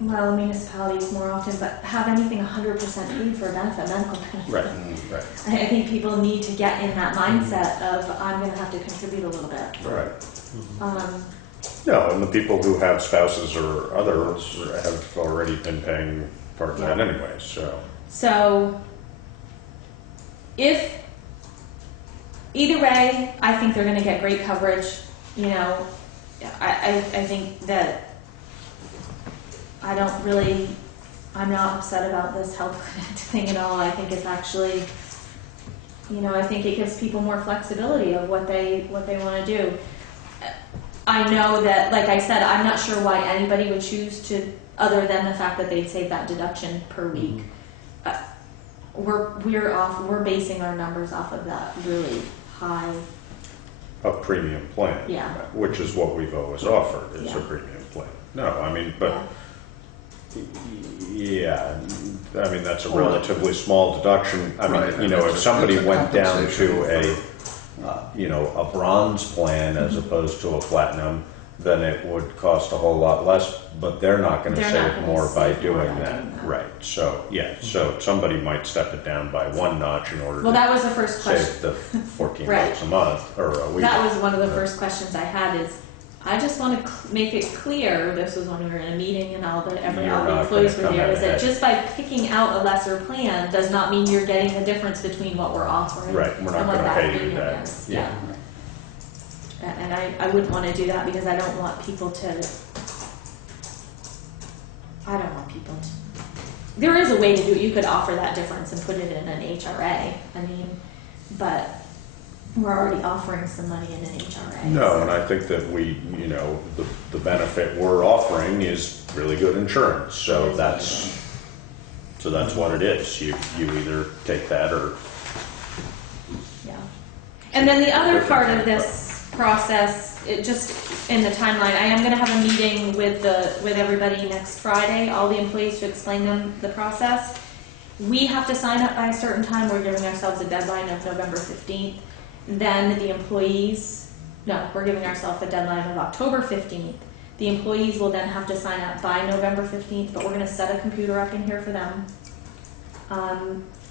well, municipalities more often, but have anything 100% paid for a benefit, medical benefit. Right, right, I think people need to get in that mindset of, I'm going to have to contribute a little bit. right. Um, No, and the people who have spouses or others have already been paying part of that Yeah. anyway, so. So, if either way, I think they're going to get great coverage. You know, I think that I'm not upset about this Health Connect thing at all. I think it's actually, you know, I think it gives people more flexibility of what they want to do. I know that, like I said, I'm not sure why anybody would choose to, other than the fact that they'd save that deduction per week. We're basing our numbers off of that really high. A premium plan. Yeah. Which is what we've always offered, is a Yeah. premium plan. No, I mean, but, Yeah. yeah, I mean, that's a relatively small deduction. I Right, mean, you and know, it's if a- somebody it's a went down compensation to a bronze plan as Mm-hmm. opposed to a platinum, then it would cost a whole lot less, but they're not gonna They're not save gonna more by save more doing by that. doing that. Right, so, yeah, so somebody might step it down by 1 notch in order Well, to that was the first question. save the 14 Right. bucks a month, or a week. That was one of the first questions I had is, I just want to make it clear, this was when we were in a meeting and all the You're employees not were gonna come there, out is that ahead. just by picking out a lesser plan does not mean you're getting the difference between what we're offering Right, we're not and what gonna that pay you premium that. is. Yeah. And I wouldn't want to do that because I don't want people to, there is a way to do it. You could offer that difference and put it in an HRA. I mean, but we're already offering some money in an HRA. No, and I think that we, the benefit we're offering is really good insurance. So that's what it is. You either take that or. Yeah. And then the other part of this process, it just in the timeline, I am going to have a meeting with everybody next Friday, all the employees, to explain them the process. We have to sign up by a certain time. We're giving ourselves a deadline of November 15th. Then the employees, no, we're giving ourselves a deadline of October 15th. The employees will then have to sign up by November 15th, but we're going to set a computer up in here for them.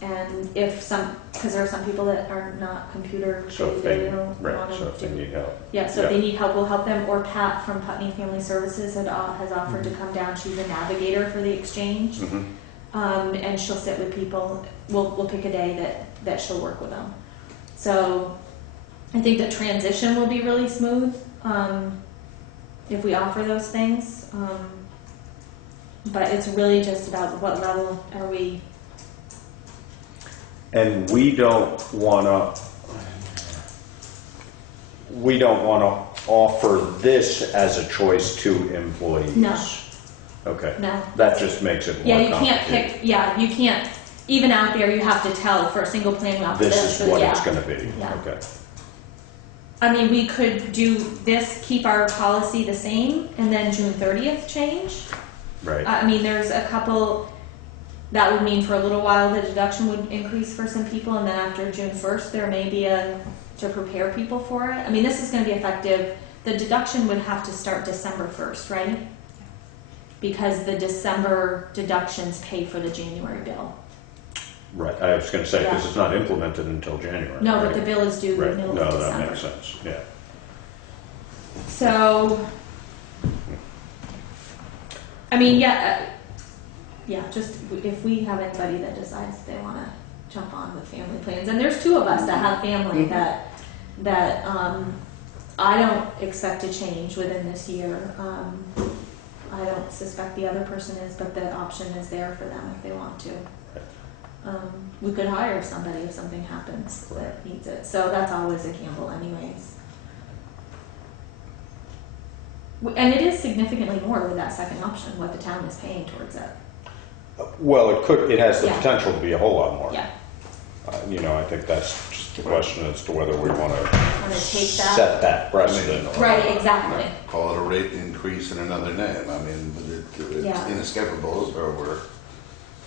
And because there are some people that are not computer, So if they need help. Yeah, so if they need help, we'll help them. Or Pat from Putney Family Services has offered to come down. She's a navigator for the exchange. Mm-hmm. And she'll sit with people. We'll pick a day that she'll work with them. So I think the transition will be really smooth if we offer those things. But it's really just about what level are we. And we don't want to offer this as a choice to employees. No. Okay. No. That just makes it more You can't pick. Yeah, you can't. Even out there, you have to tell for a single plan. You offer This is what it's going to be. Yeah. Okay. I mean, we could do this, keep our policy the same, and then June 30th change. Right. I mean, there's a couple, that would mean for a little while the deduction would increase for some people, and then after June 1st, there may be to prepare people for it. I mean, this is going to be effective. The deduction would have to start December 1st, right? Because the December deductions pay for the January bill. Right. I was going to say, because Yeah. it's not implemented until January. No, right? but the bill is due Right. the middle No, of that December. makes sense. Yeah. So, I mean, just if we have anybody that decides they want to jump on with family plans, and there's two of us that have family that I don't expect to change within this year. I don't suspect the other person is, but the option is there for them if they want to. We could hire somebody if something happens that needs it. So that's always a gamble anyways. And it is significantly more with that second option, what the town is paying towards it. Well, it has the Yeah. potential to be a whole lot more. Yeah. I think that's just the question as to whether we want to Want to take that? set that precedent. or Right, not. exactly. Call it a rate increase in another name. I mean, it's Yeah. inescapable, or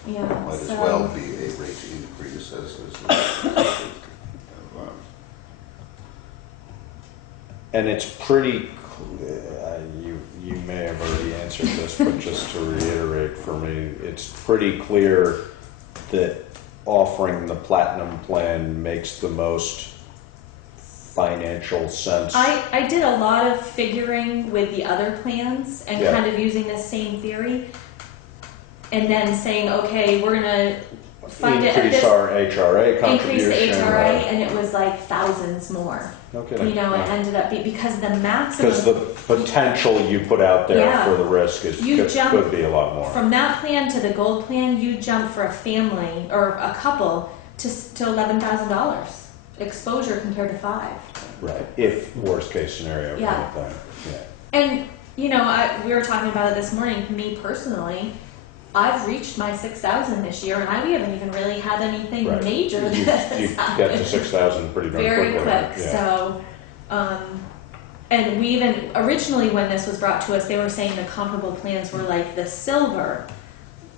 Yeah. might as so- well be a rate increase as And it's pretty, you may have already answered this, but just to reiterate for me, it's pretty clear that offering the platinum plan makes the most financial sense. I did a lot of figuring with the other plans and Yeah. kind of using the same theory, and then saying, okay, we're gonna fund it at Increase this, our HRA contribution. increase the HRA, and it was like thousands more. Okay. It ended up because the maximum Because the potential you put out there Yeah. for the risk could be a lot more. from that plan to the gold plan, you jump for a family or a couple to $11,000 exposure compared to 5. Right. If worst case scenario kind Yeah. of thing. Yeah. And we were talking about it this morning. Me personally, I've reached my 6,000 this year, and we haven't even really had anything Right. major You that's get to happened. 6,000 pretty darn Very quickly. quick. Yeah. So, and we even originally when this was brought to us, they were saying the comparable plans were like the silver,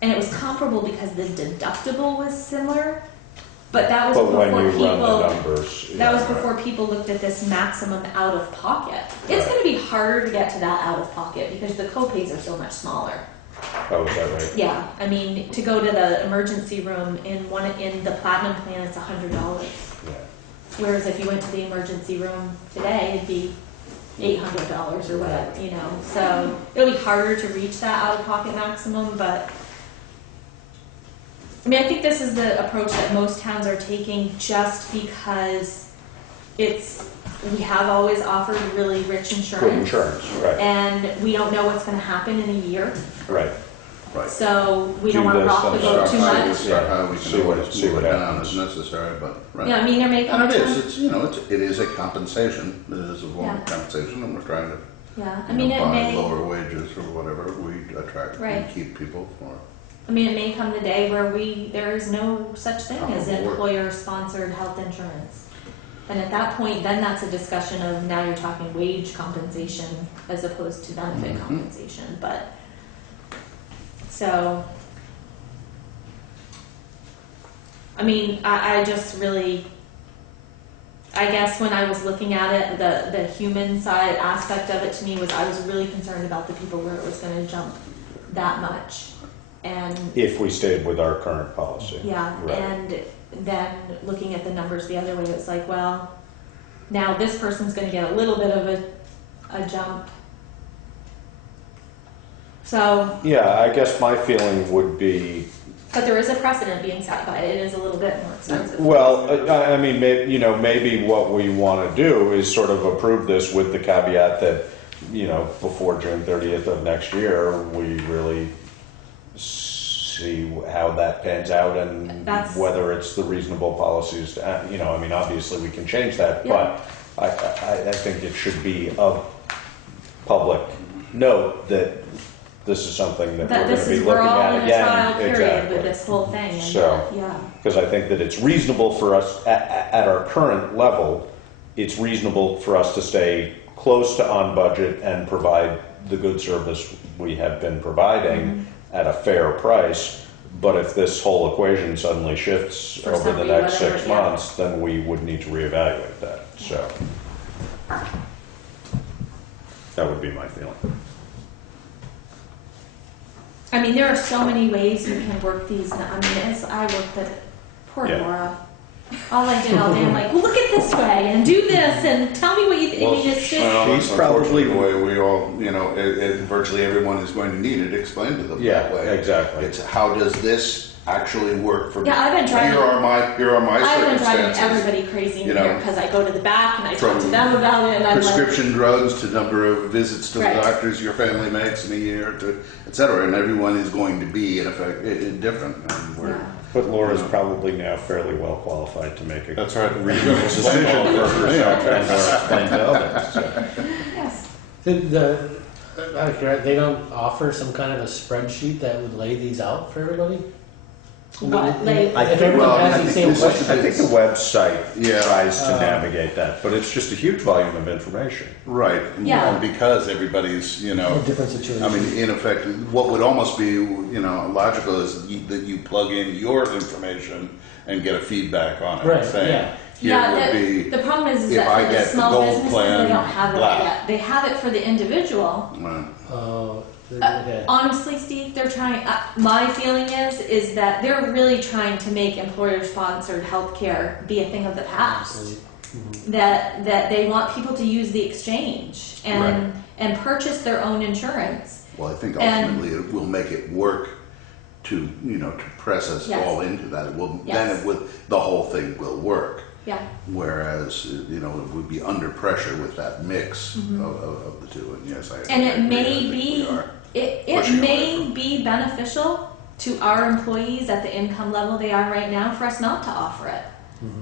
and it was comparable because the deductible was similar. But that was But before when you people. run the numbers. That was yeah, before people looked at this maximum out of pocket. It's Right. going to be harder to get to that out of pocket because the copays are so much smaller. Oh, is that right? Yeah, I mean, to go to the emergency room in the platinum plan, it's $100. Yeah. Whereas if you went to the emergency room today, it'd be $800 or whatever, So it'll be harder to reach that out of pocket maximum, but I mean, I think this is the approach that most towns are taking just because it's we have always offered really rich Good insurance. insurance, right, And we don't know what's gonna happen in a year, right. Right. so we Do don't wanna this rock the and boat Start too high, much. start high, we See can what- always see move what it down happens. as necessary, but, right. Yeah, I mean, there may come a And it time. is, it's, you know, it is a compensation, it is a form of Yeah. compensation, and we're trying to, Yeah, I you mean, know, it by may, lower wages or whatever, we attract Right. and keep people for. I mean, it may come the day where there is no such thing as Out of work. employer-sponsored health insurance. And at that point, then that's a discussion of, now you're talking wage compensation as opposed to benefit Mhm. compensation, but, so. I mean, I just really, I guess when I was looking at it, the human side aspect of it to me was, I was really concerned about the people where it was gonna jump that much. And If we stayed with our current policy. yeah, Right. and then looking at the numbers the other way, it's like, well, now this person's gonna get a little bit of a jump. So, Yeah, I guess my feeling would be, but there is a precedent being set by it, it is a little bit more expensive. well, I mean, maybe what we want to do is sort of approve this with the caveat that, before June 30th of next year, we really see how that pans out and That's- whether it's the reasonable policies, I mean, obviously we can change that, Yeah. but I think it should be of public note that this is something that That we're going this to be is, looking we're all at in a again. trial period Exactly. with this whole thing, and, So- yeah, Because I think that it's reasonable for us, at our current level, it's reasonable for us to stay close to on budget and provide the good service we have been providing at a fair price. But if this whole equation suddenly shifts For over the somebody, next whatever, 6 yeah. months, then we would need to reevaluate that. So that would be my feeling. I mean, there are so many ways you can work these, I mean, I worked at, poor Yeah. Laura. All I did all day, I'm like, well, look at this way, and do this, and tell me what you think, I mean, it's just, Well, He's probably- unfortunately, the way we all, virtually everyone is going to need it explained to them Yeah, that way. exactly. It's how does this actually work for me? Yeah, I've been driving- Here are my I've been driving circumstances. everybody crazy in You know, here, because I go to the back and I talk to from them about it, and I'm like, Prescription drugs to number of visits to the Right. doctors your family makes in a year, to et cetera, and everyone is going to be in effect different. And we're, yeah. But Laura's probably now fairly well qualified to make a That's right. reasonable decision for herself and or explain to others. So. Yes. Out of curiosity, they don't offer some kind of a spreadsheet that would lay these out for everybody? What, like, I If think- everyone well, I has think these same this is- questions. I think the website Yeah. tries to navigate that, but it's just a huge volume of information. right. Yeah. And because everybody's, In different situations. I mean, in effect, what would almost be, logical is that you plug in your information and get a feedback on it. Right, saying, yeah. Here Yeah, would be, the problem is if that I for the get the small gold businesses, plan, they don't have blah. that yet. They have it for the individual. Oh, okay. Honestly, Steve, they're trying, my feeling is that they're really trying to make employer-sponsored healthcare be a thing of the past. That they want people to use the exchange and purchase their own insurance. Well, I think And- ultimately it will make it work to press us Yes. all into that. It will, Yes. then the whole thing will work. Yeah, Whereas, it would be under pressure with that mix of the two. And yes, Mm-hmm. and I it agree. I may think be, we are. it pushing away may from- be beneficial to our employees at the income level they are right now for us not to offer it.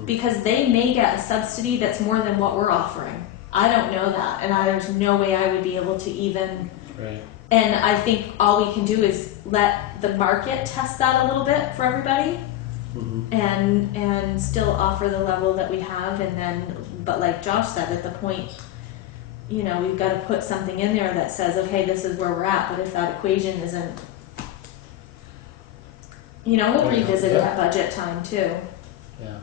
Because they may get a subsidy that's more than what we're offering. I don't know that, and there's no way I would be able to even. Right. And I think all we can do is let the market test that a little bit for everybody, and still offer the level that we have, and then, but like Josh said, at the point, we've got to put something in there that says, okay, this is where we're at. But if that equation isn't, we'll revisit it Yeah. at budget time too. Yeah.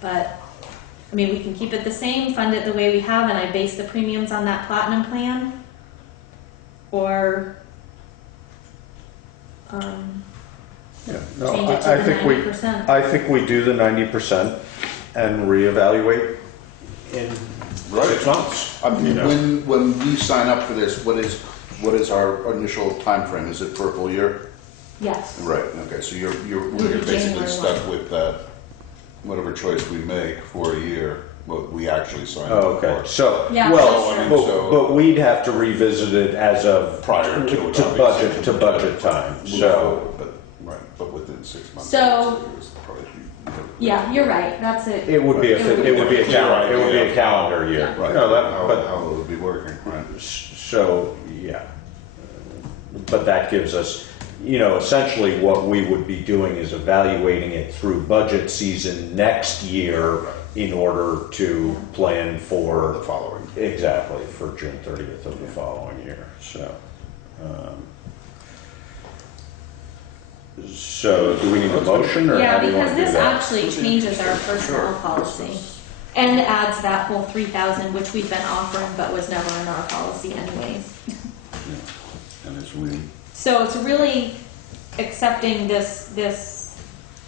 But, I mean, we can keep it the same, fund it the way we have, and I base the premiums on that platinum plan. Or, Yeah, no, change it to I the think 90%. I think we do the 90% and reevaluate in 6 months. I mean, when we sign up for this, what is our initial time frame? Is it for a full year? Yes. Right. Okay. So you're Maybe basically January stuck 1. with that. whatever choice we make for a year, what we actually sign Oh, up okay, for. so, Yeah, well, that's true. but we'd have to revisit it as of Prior to it, to budget time, Move so. forward, but, right, but within 6 months. So- it was probably- Yeah, you're right, that's it. It would be a, it would be a calendar, it would be a calendar year. Yeah. Right, No, that, how but, it would be working, right. so, yeah. But that gives us, essentially what we would be doing is evaluating it through budget season next year in order to plan The for, following. exactly, for June 30th of the following year, so. So do we need a motion or how Yeah, do you want because to do this that? actually changes our personnel policy and adds that whole 3,000, which we've been offering but was never in our policy anyways. And it's we, So it's really accepting this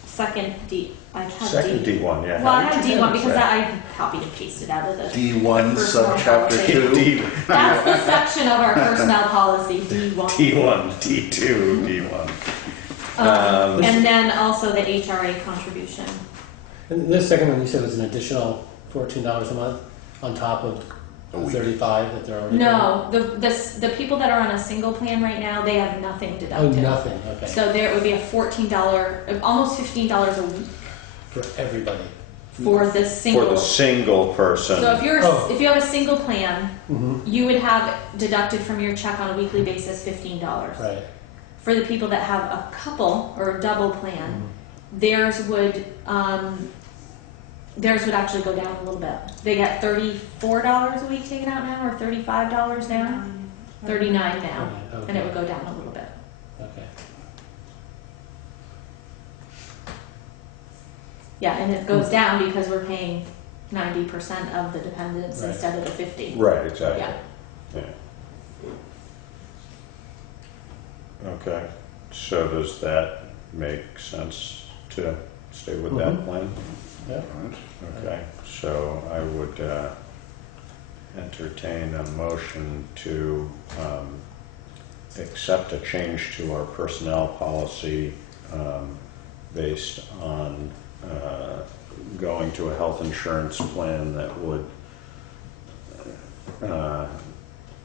second D. I have Second D. D1, yeah. Well, I How have did you D1 notice because that? I copied and pasted out of the D1 personnel subchapter policy. 2. That's the section of our personnel policy, D1. D1, D2, D1. And then also the HRA contribution. And this second one, you said was an additional $14 a month on top of A week. 35 that they're already No, the people that are on a single plan right now, they have nothing paying? deducted. Oh, nothing, okay. So there would be a $14, almost $15 a week For everybody. for the For single. the single person. So if Oh. if you have a single plan, Mm-hmm. you would have deducted from your check on a weekly basis $15. Right. For the people that have a couple or a double plan, theirs would actually go down a little bit. They get $34 a week taken out now, or $35 now, $39 now, Okay. and it would go down a little bit. Okay. Yeah, and it goes down because we're paying 90% of the dependents Right. instead of the 50. Right, exactly. Yeah. Yeah. Okay, so does that make sense to stay with that Mhm. plan? Yeah. Right. Okay, so I would entertain a motion to accept a change to our personnel policy based on going to a health insurance plan that would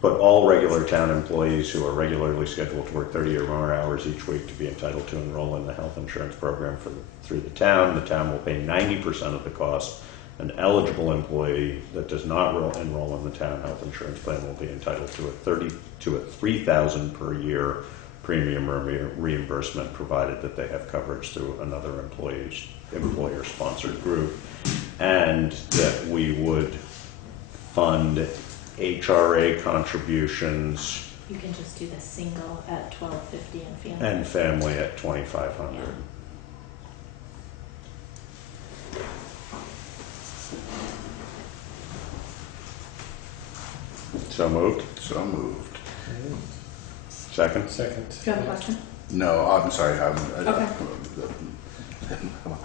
put all regular town employees who are regularly scheduled to work 30 or more hours each week to be entitled to enroll in the health insurance program through the town. The town will pay 90% of the cost. An eligible employee that does not enroll in the town health insurance plan will be entitled to a $3,000 per year premium reimbursement, provided that they have coverage through another employer-sponsored group, and that we would fund HRA contributions You can just do the single at $1,250 and family. and family at $2,500. So moved. So moved. Second. Second. Do you have a question? No, I'm sorry. Okay.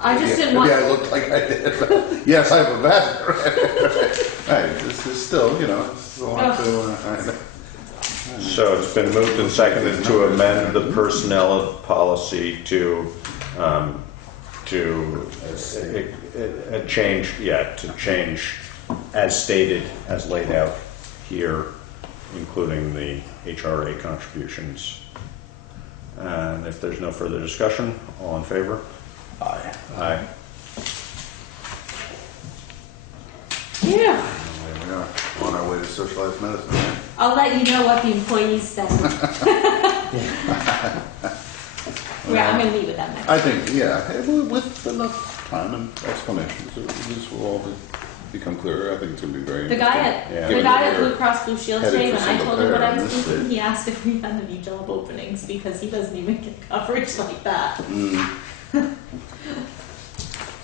I just didn't Maybe want. I looked like I did. Yes, I have a bad. Right, this is still, still want to. So it's been moved and seconded to amend the personnel policy to change as stated, as laid out here, including the HRA contributions. And if there's no further discussion, all in favor? Aye. Aye. Yeah. There we are, on our way to socialized medicine. I'll let you know what the employees said. Yeah, I'm gonna meet with them next. I think, with enough time and explanations, this will all become clearer. I think it's going to be very The guy at Yeah. the guy at Blue Cross Blue Shield Headed today, for when I single told him what I payer was in this thinking, state. he asked if we had any job openings because he doesn't even get coverage like that.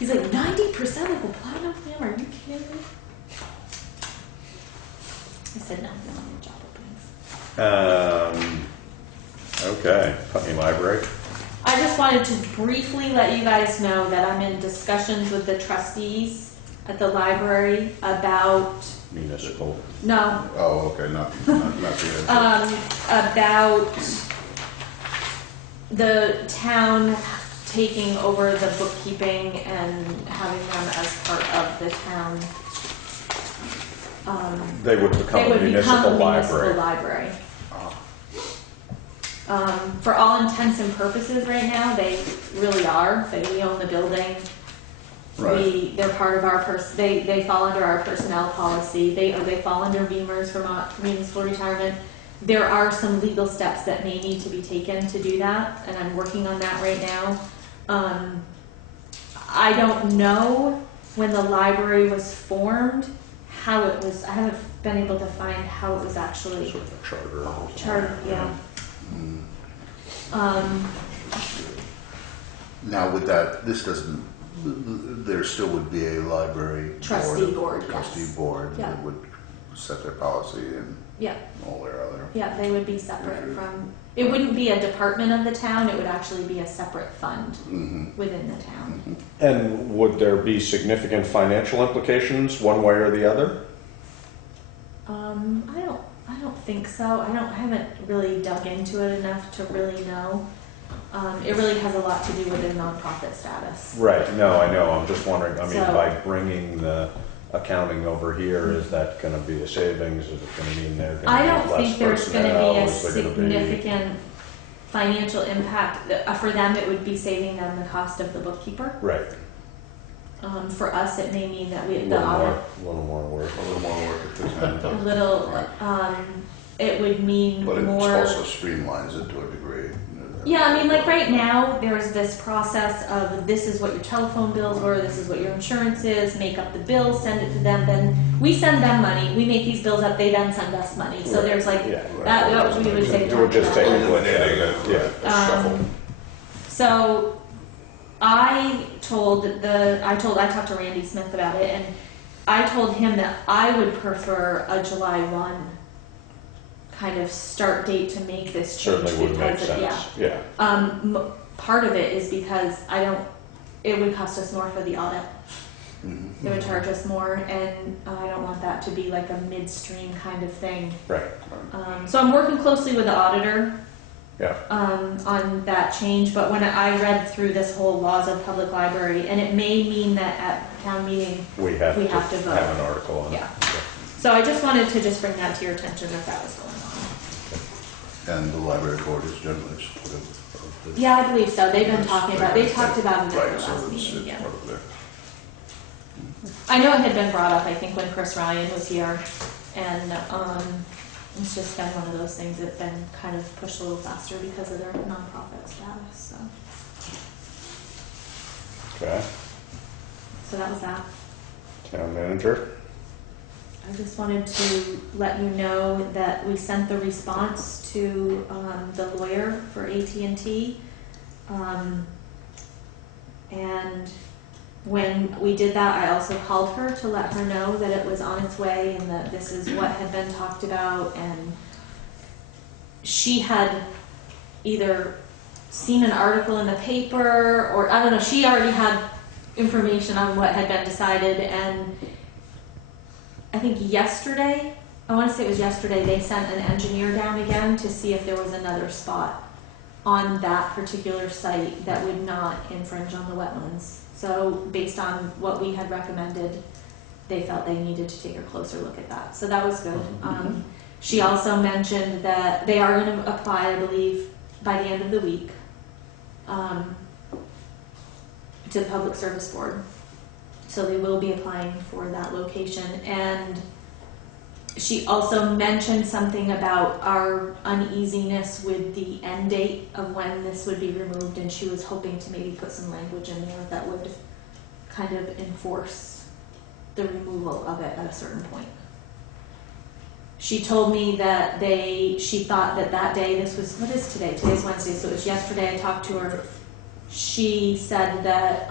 He's like 90% of the platinum plan. Are you kidding me? I said no, we don't have job openings. Okay, Putney Library. I just wanted to briefly let you guys know that I'm in discussions with the trustees at the library about Municipal. no. Oh, okay, not the About the town taking over the bookkeeping and having them as part of the town. They would become a municipal library. library. For all intents and purposes right now, they really are. We own the building. Right. They're part of our they fall under our personnel policy. They fall under Vermont's Municipal Retirement. There are some legal steps that may need to be taken to do that, and I'm working on that right now. I don't know when the library was formed, how it was. I haven't been able to find how it was actually Sort of a charter. or something. chartered. Yeah. Now with that, this doesn't, there still would be a library Trustee board, trustee yes. board Yeah. that would set their policy and Yeah. all their other. Yeah, they would be separate from. It wouldn't be a department of the town. It would actually be a separate fund within the town. And would there be significant financial implications one way or the other? I don't think so. I haven't really dug into it enough to really know. It really has a lot to do with their nonprofit status. Right, no, I know, I'm just wondering, I mean, So- by bringing the accounting over here, is that gonna be a savings, is it gonna mean they're I gonna don't need less think there's going to personnel, be a is there gonna be? significant financial impact. For them, it would be saving them the cost of the bookkeeper. Right, For us, it may mean that a the little more, audit, little more work. A little more work at the a time. little, it would mean But it more. also streamlines it to a degree. Yeah, I mean, like right now, there's this process of this is what your telephone bills were, this is what your insurance is, make up the bills, send it to them, then we send them money, we make these bills up, they then send us money. So Right, there's like, yeah, that we would say. It would just take a glitch out of Eliminating it, it, yeah. shuffle. So I talked to Randy Smith about it, and I told him that I would prefer a July 1 kind of start date to make this change. Certainly would make because sense, yeah. Part of it is because it would cost us more for the audit. They would charge us more, and I don't want that to be like a midstream kind of thing. Right, So I'm working closely with the auditor yeah, on that change, but when I read through this whole laws of public library, and it may mean that at town meeting, we have We to have to vote. have an article on it. Yeah. So I just wanted to just bring that to your attention that that was going on. And the library board is generally supportive of this. Yeah, I believe so. They've been talking about, they talked about it at Right, the so last it's meeting, yeah. part of their. I know it had been brought up, I think, when Chris Ryan was here, and it's just been one of those things that's been kind of pushed a little faster because of their nonprofit status, so. Okay, So that was that. town manager, I just wanted to let you know that we sent the response to the lawyer for AT&T. And when we did that, I also called her to let her know that it was on its way and that this is what had been talked about. And she had either seen an article in the paper or, I don't know, she already had information on what had been decided. And I think yesterday, I want to say it was yesterday, they sent an engineer down again to see if there was another spot on that particular site that would not infringe on the wetlands. So based on what we had recommended, they felt they needed to take a closer look at that. So that was good. She also mentioned that they are going to apply, I believe, by the end of the week to the Public Service Board. So they will be applying for that location. And she also mentioned something about our uneasiness with the end date of when this would be removed, and she was hoping to maybe put some language in there that would kind of enforce the removal of it at a certain point. She told me that she thought that day, what is today? Today's Wednesday, so it was yesterday I talked to her. She said that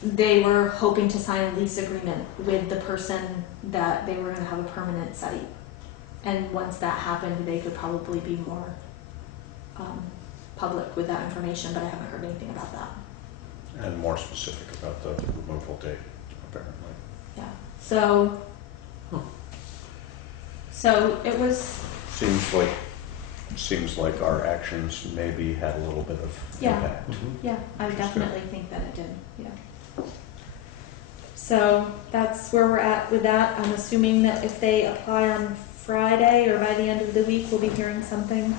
they were hoping to sign a lease agreement with the person that they were going to have a permanent site. And once that happened, they could probably be more public with that information, but I haven't heard anything about that. and more specific about the removal date, apparently. Yeah. So it was, Seems like seems like our actions maybe had a little bit of Yeah. impact. Yeah, I Which is definitely think that it did, yeah. So that's where we're at with that. I'm assuming that if they apply on Friday or by the end of the week, we'll be hearing something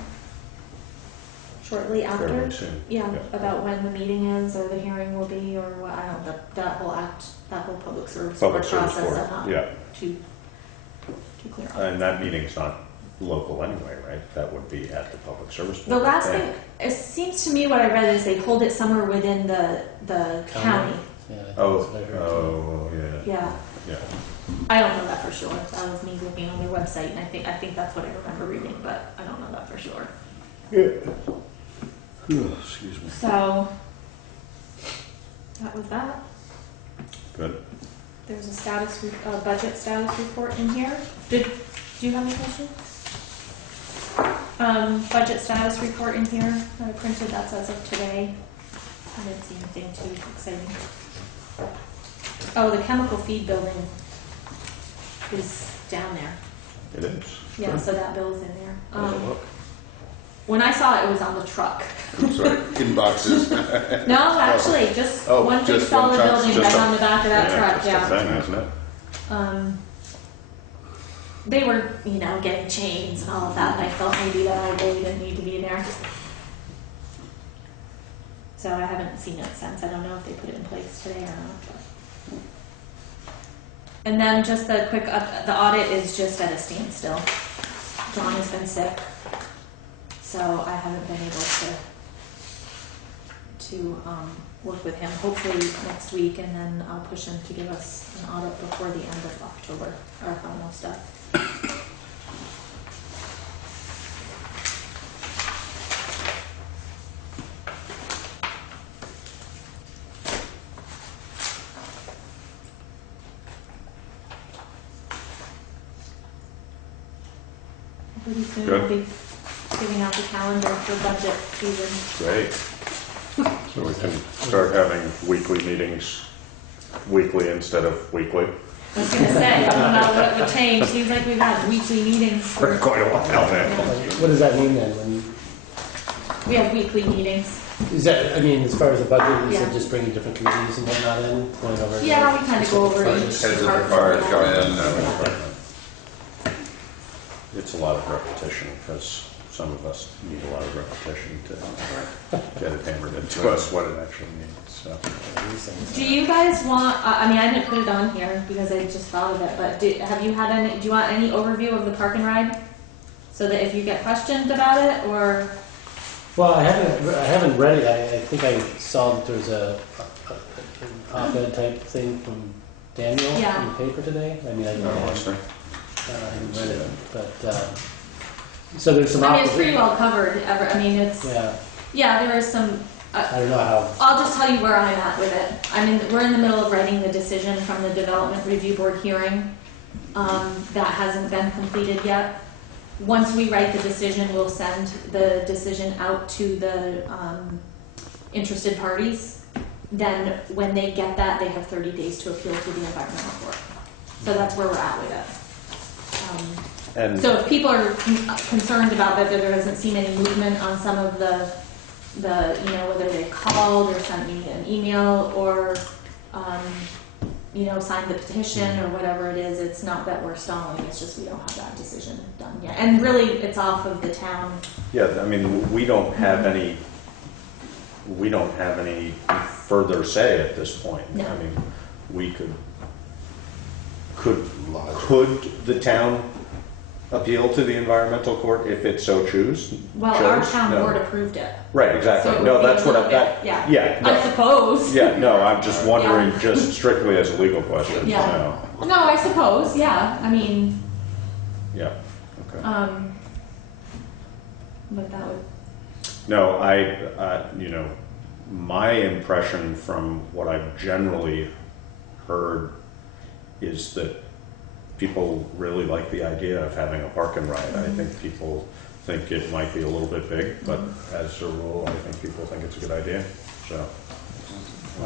shortly after. Fairly soon. Yeah, about when the meeting is or the hearing will be or what, I don't know, that whole public service board Public service process, board, I'm not yeah. too clear on. And that meeting's not local anyway, right? That would be at the public service board. The last I thing, think. it seems to me what I read is they hold it somewhere within the county. Yeah, I think Oh, that's what I heard. oh, yeah, Yeah, yeah. I don't know that for sure. That was me looking on their website, and I think that's what I remember reading, but I don't know that for sure. Excuse me. So that was that. Good. There's a budget status report in here. Do you have any questions? Budget status report in here. I printed that as of today. I didn't see anything too exciting. Oh, the chemical feed building is down there. It is. Yeah, so that bill's in there. How's it look? When I saw it was on the truck. I'm sorry, in boxes. No, actually, just Oh, one big just one solid truck, building just that's a- on the back of that truck, Just yeah. a thing, isn't it? They were, getting chains and all of that, and I felt maybe that they didn't need to be there. So I haven't seen it since. I don't know if they put it in place today or not. But. And then just the quick the audit is just at a standstill. John has been sick, so I haven't been able to work with him. Hopefully next week, and then I'll push him to give us an audit before the end of October, our final stuff. Pretty soon Good. we'll be giving out the calendar for budget season. Great. So we can start having weekly meetings, weekly instead of weekly. I was gonna say, I don't know what would change. Seems like we've had weekly meetings For for, quite a while now. What does that mean then? When we have weekly meetings. is that? I mean, as far as the budget, you Yeah. said just bringing different committees and whatnot in, going over. Yeah, we kind of go over each Heads of department. department yeah. come in. It's a lot of repetition because some of us need a lot of repetition to get it hammered into us what it actually means. So. Do you guys want, I mean, I didn't put it on here because I just thought of it, but have you had any, do you want any overview of the park and ride? So that if you get questioned about it, or? Well, I haven't read it. I think I saw that there was an op-ed type thing from Daniel Yeah. in the paper today. I mean, I No, haven't was there? read it, but so there's some. I mean, it's pretty well covered. I mean, it's, Yeah, there is some, I don't know how. I'll just tell you where I'm at with it. I mean, we're in the middle of writing the decision from the Development Review Board hearing. That hasn't been completed yet. Once we write the decision, we'll send the decision out to the interested parties. Then when they get that, they have 30 days to appeal to the environmental court. So that's where we're at with it. And So if people are concerned about that there doesn't seem any movement on some of the whether they called or sent me an email or signed the petition or whatever it is, it's not that we're stalling, it's just we don't have that decision done yet. And really, it's off of the town. yeah, I mean, we don't have any further say at this point. No. I mean, we could the town appeal to the environmental court if it so chose? Well, our chose? town No. board approved it. Right, exactly. So it No, would be that's a what little that, bit- yeah. yeah, I no, suppose. yeah, no, I'm just wondering, Yeah. just strictly as a legal question, Yeah. so, No, I suppose, yeah. I mean, yeah, okay. but that would, No, my impression from what I've generally heard is that people really like the idea of having a park and ride. I think people think it might be a little bit big, but as a rule, I think people think it's a good idea, so.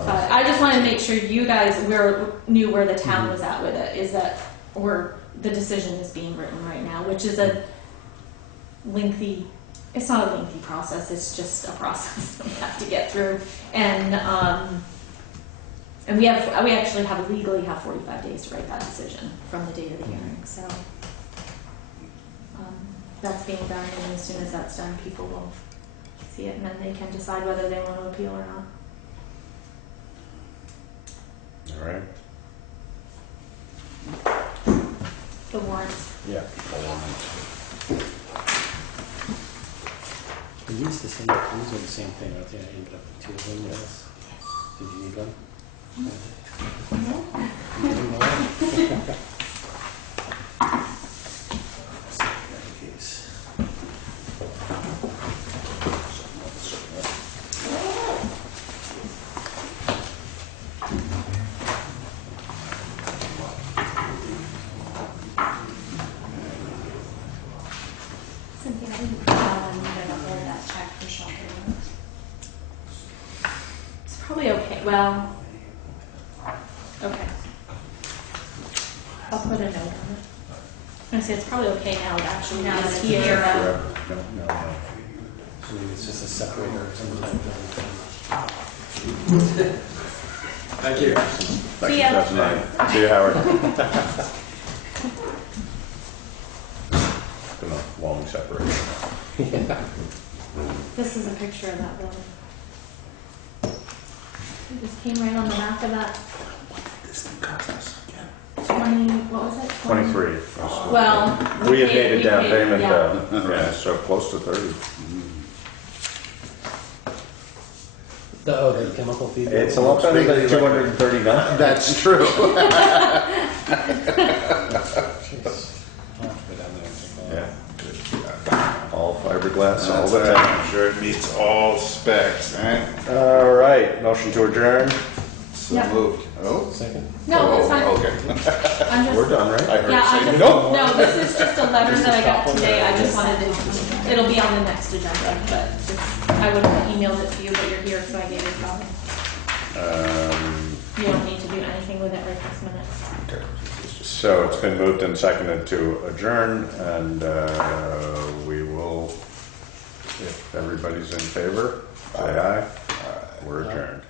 I just wanted to make sure you guys knew where the town was at with it, is that the decision is being written right now, which is a lengthy It's not a lengthy process, it's just a process that we have to get through. And we actually legally have 45 days to write that decision from the date of the hearing, so that's being done, and as soon as that's done, people will see it, and then they can decide whether they want to appeal or not. All right. The warrants. Yeah. These are the same thing, I think I ended up with two of them, yes. Did you need one? Cynthia, I didn't put that on either, or that check for shelter. It's probably okay. Well, okay. I'll put a note on it. I'm gonna say it's probably okay now, actually, now that it's here. No. So maybe it's just a separator or some type of Thank you. See ya. 2009. See you, Howard. Been a long separation. This is a picture of that building. It just came right on the back of that. This thing cost us again. 20, what was it? 23. Well, We had made a down payment yeah. though. Yeah, so close to 30. the chemical feed. It's a lot better than 239. That's true. Jeez. I'll have to go down there and check that out. Yeah. All fiberglass, all That's the right. time. I'm sure it meets all specs, right? All right, motion to adjourn. So Yeah. moved. Oh? Second? No, that's fine. Okay. I'm just, We're done, right? I heard yeah, I'm say just, no. no, this is just a letter Just that I a got top one today. there. I just wanted to, it'll be on the next agenda, but just, I would have emailed it to you, but you're here, so I gave you a copy. You don't need to do anything with it right this minute. Okay. So it's been moved and seconded to adjourn, and we will, if everybody's in favor, say aye. We're adjourned.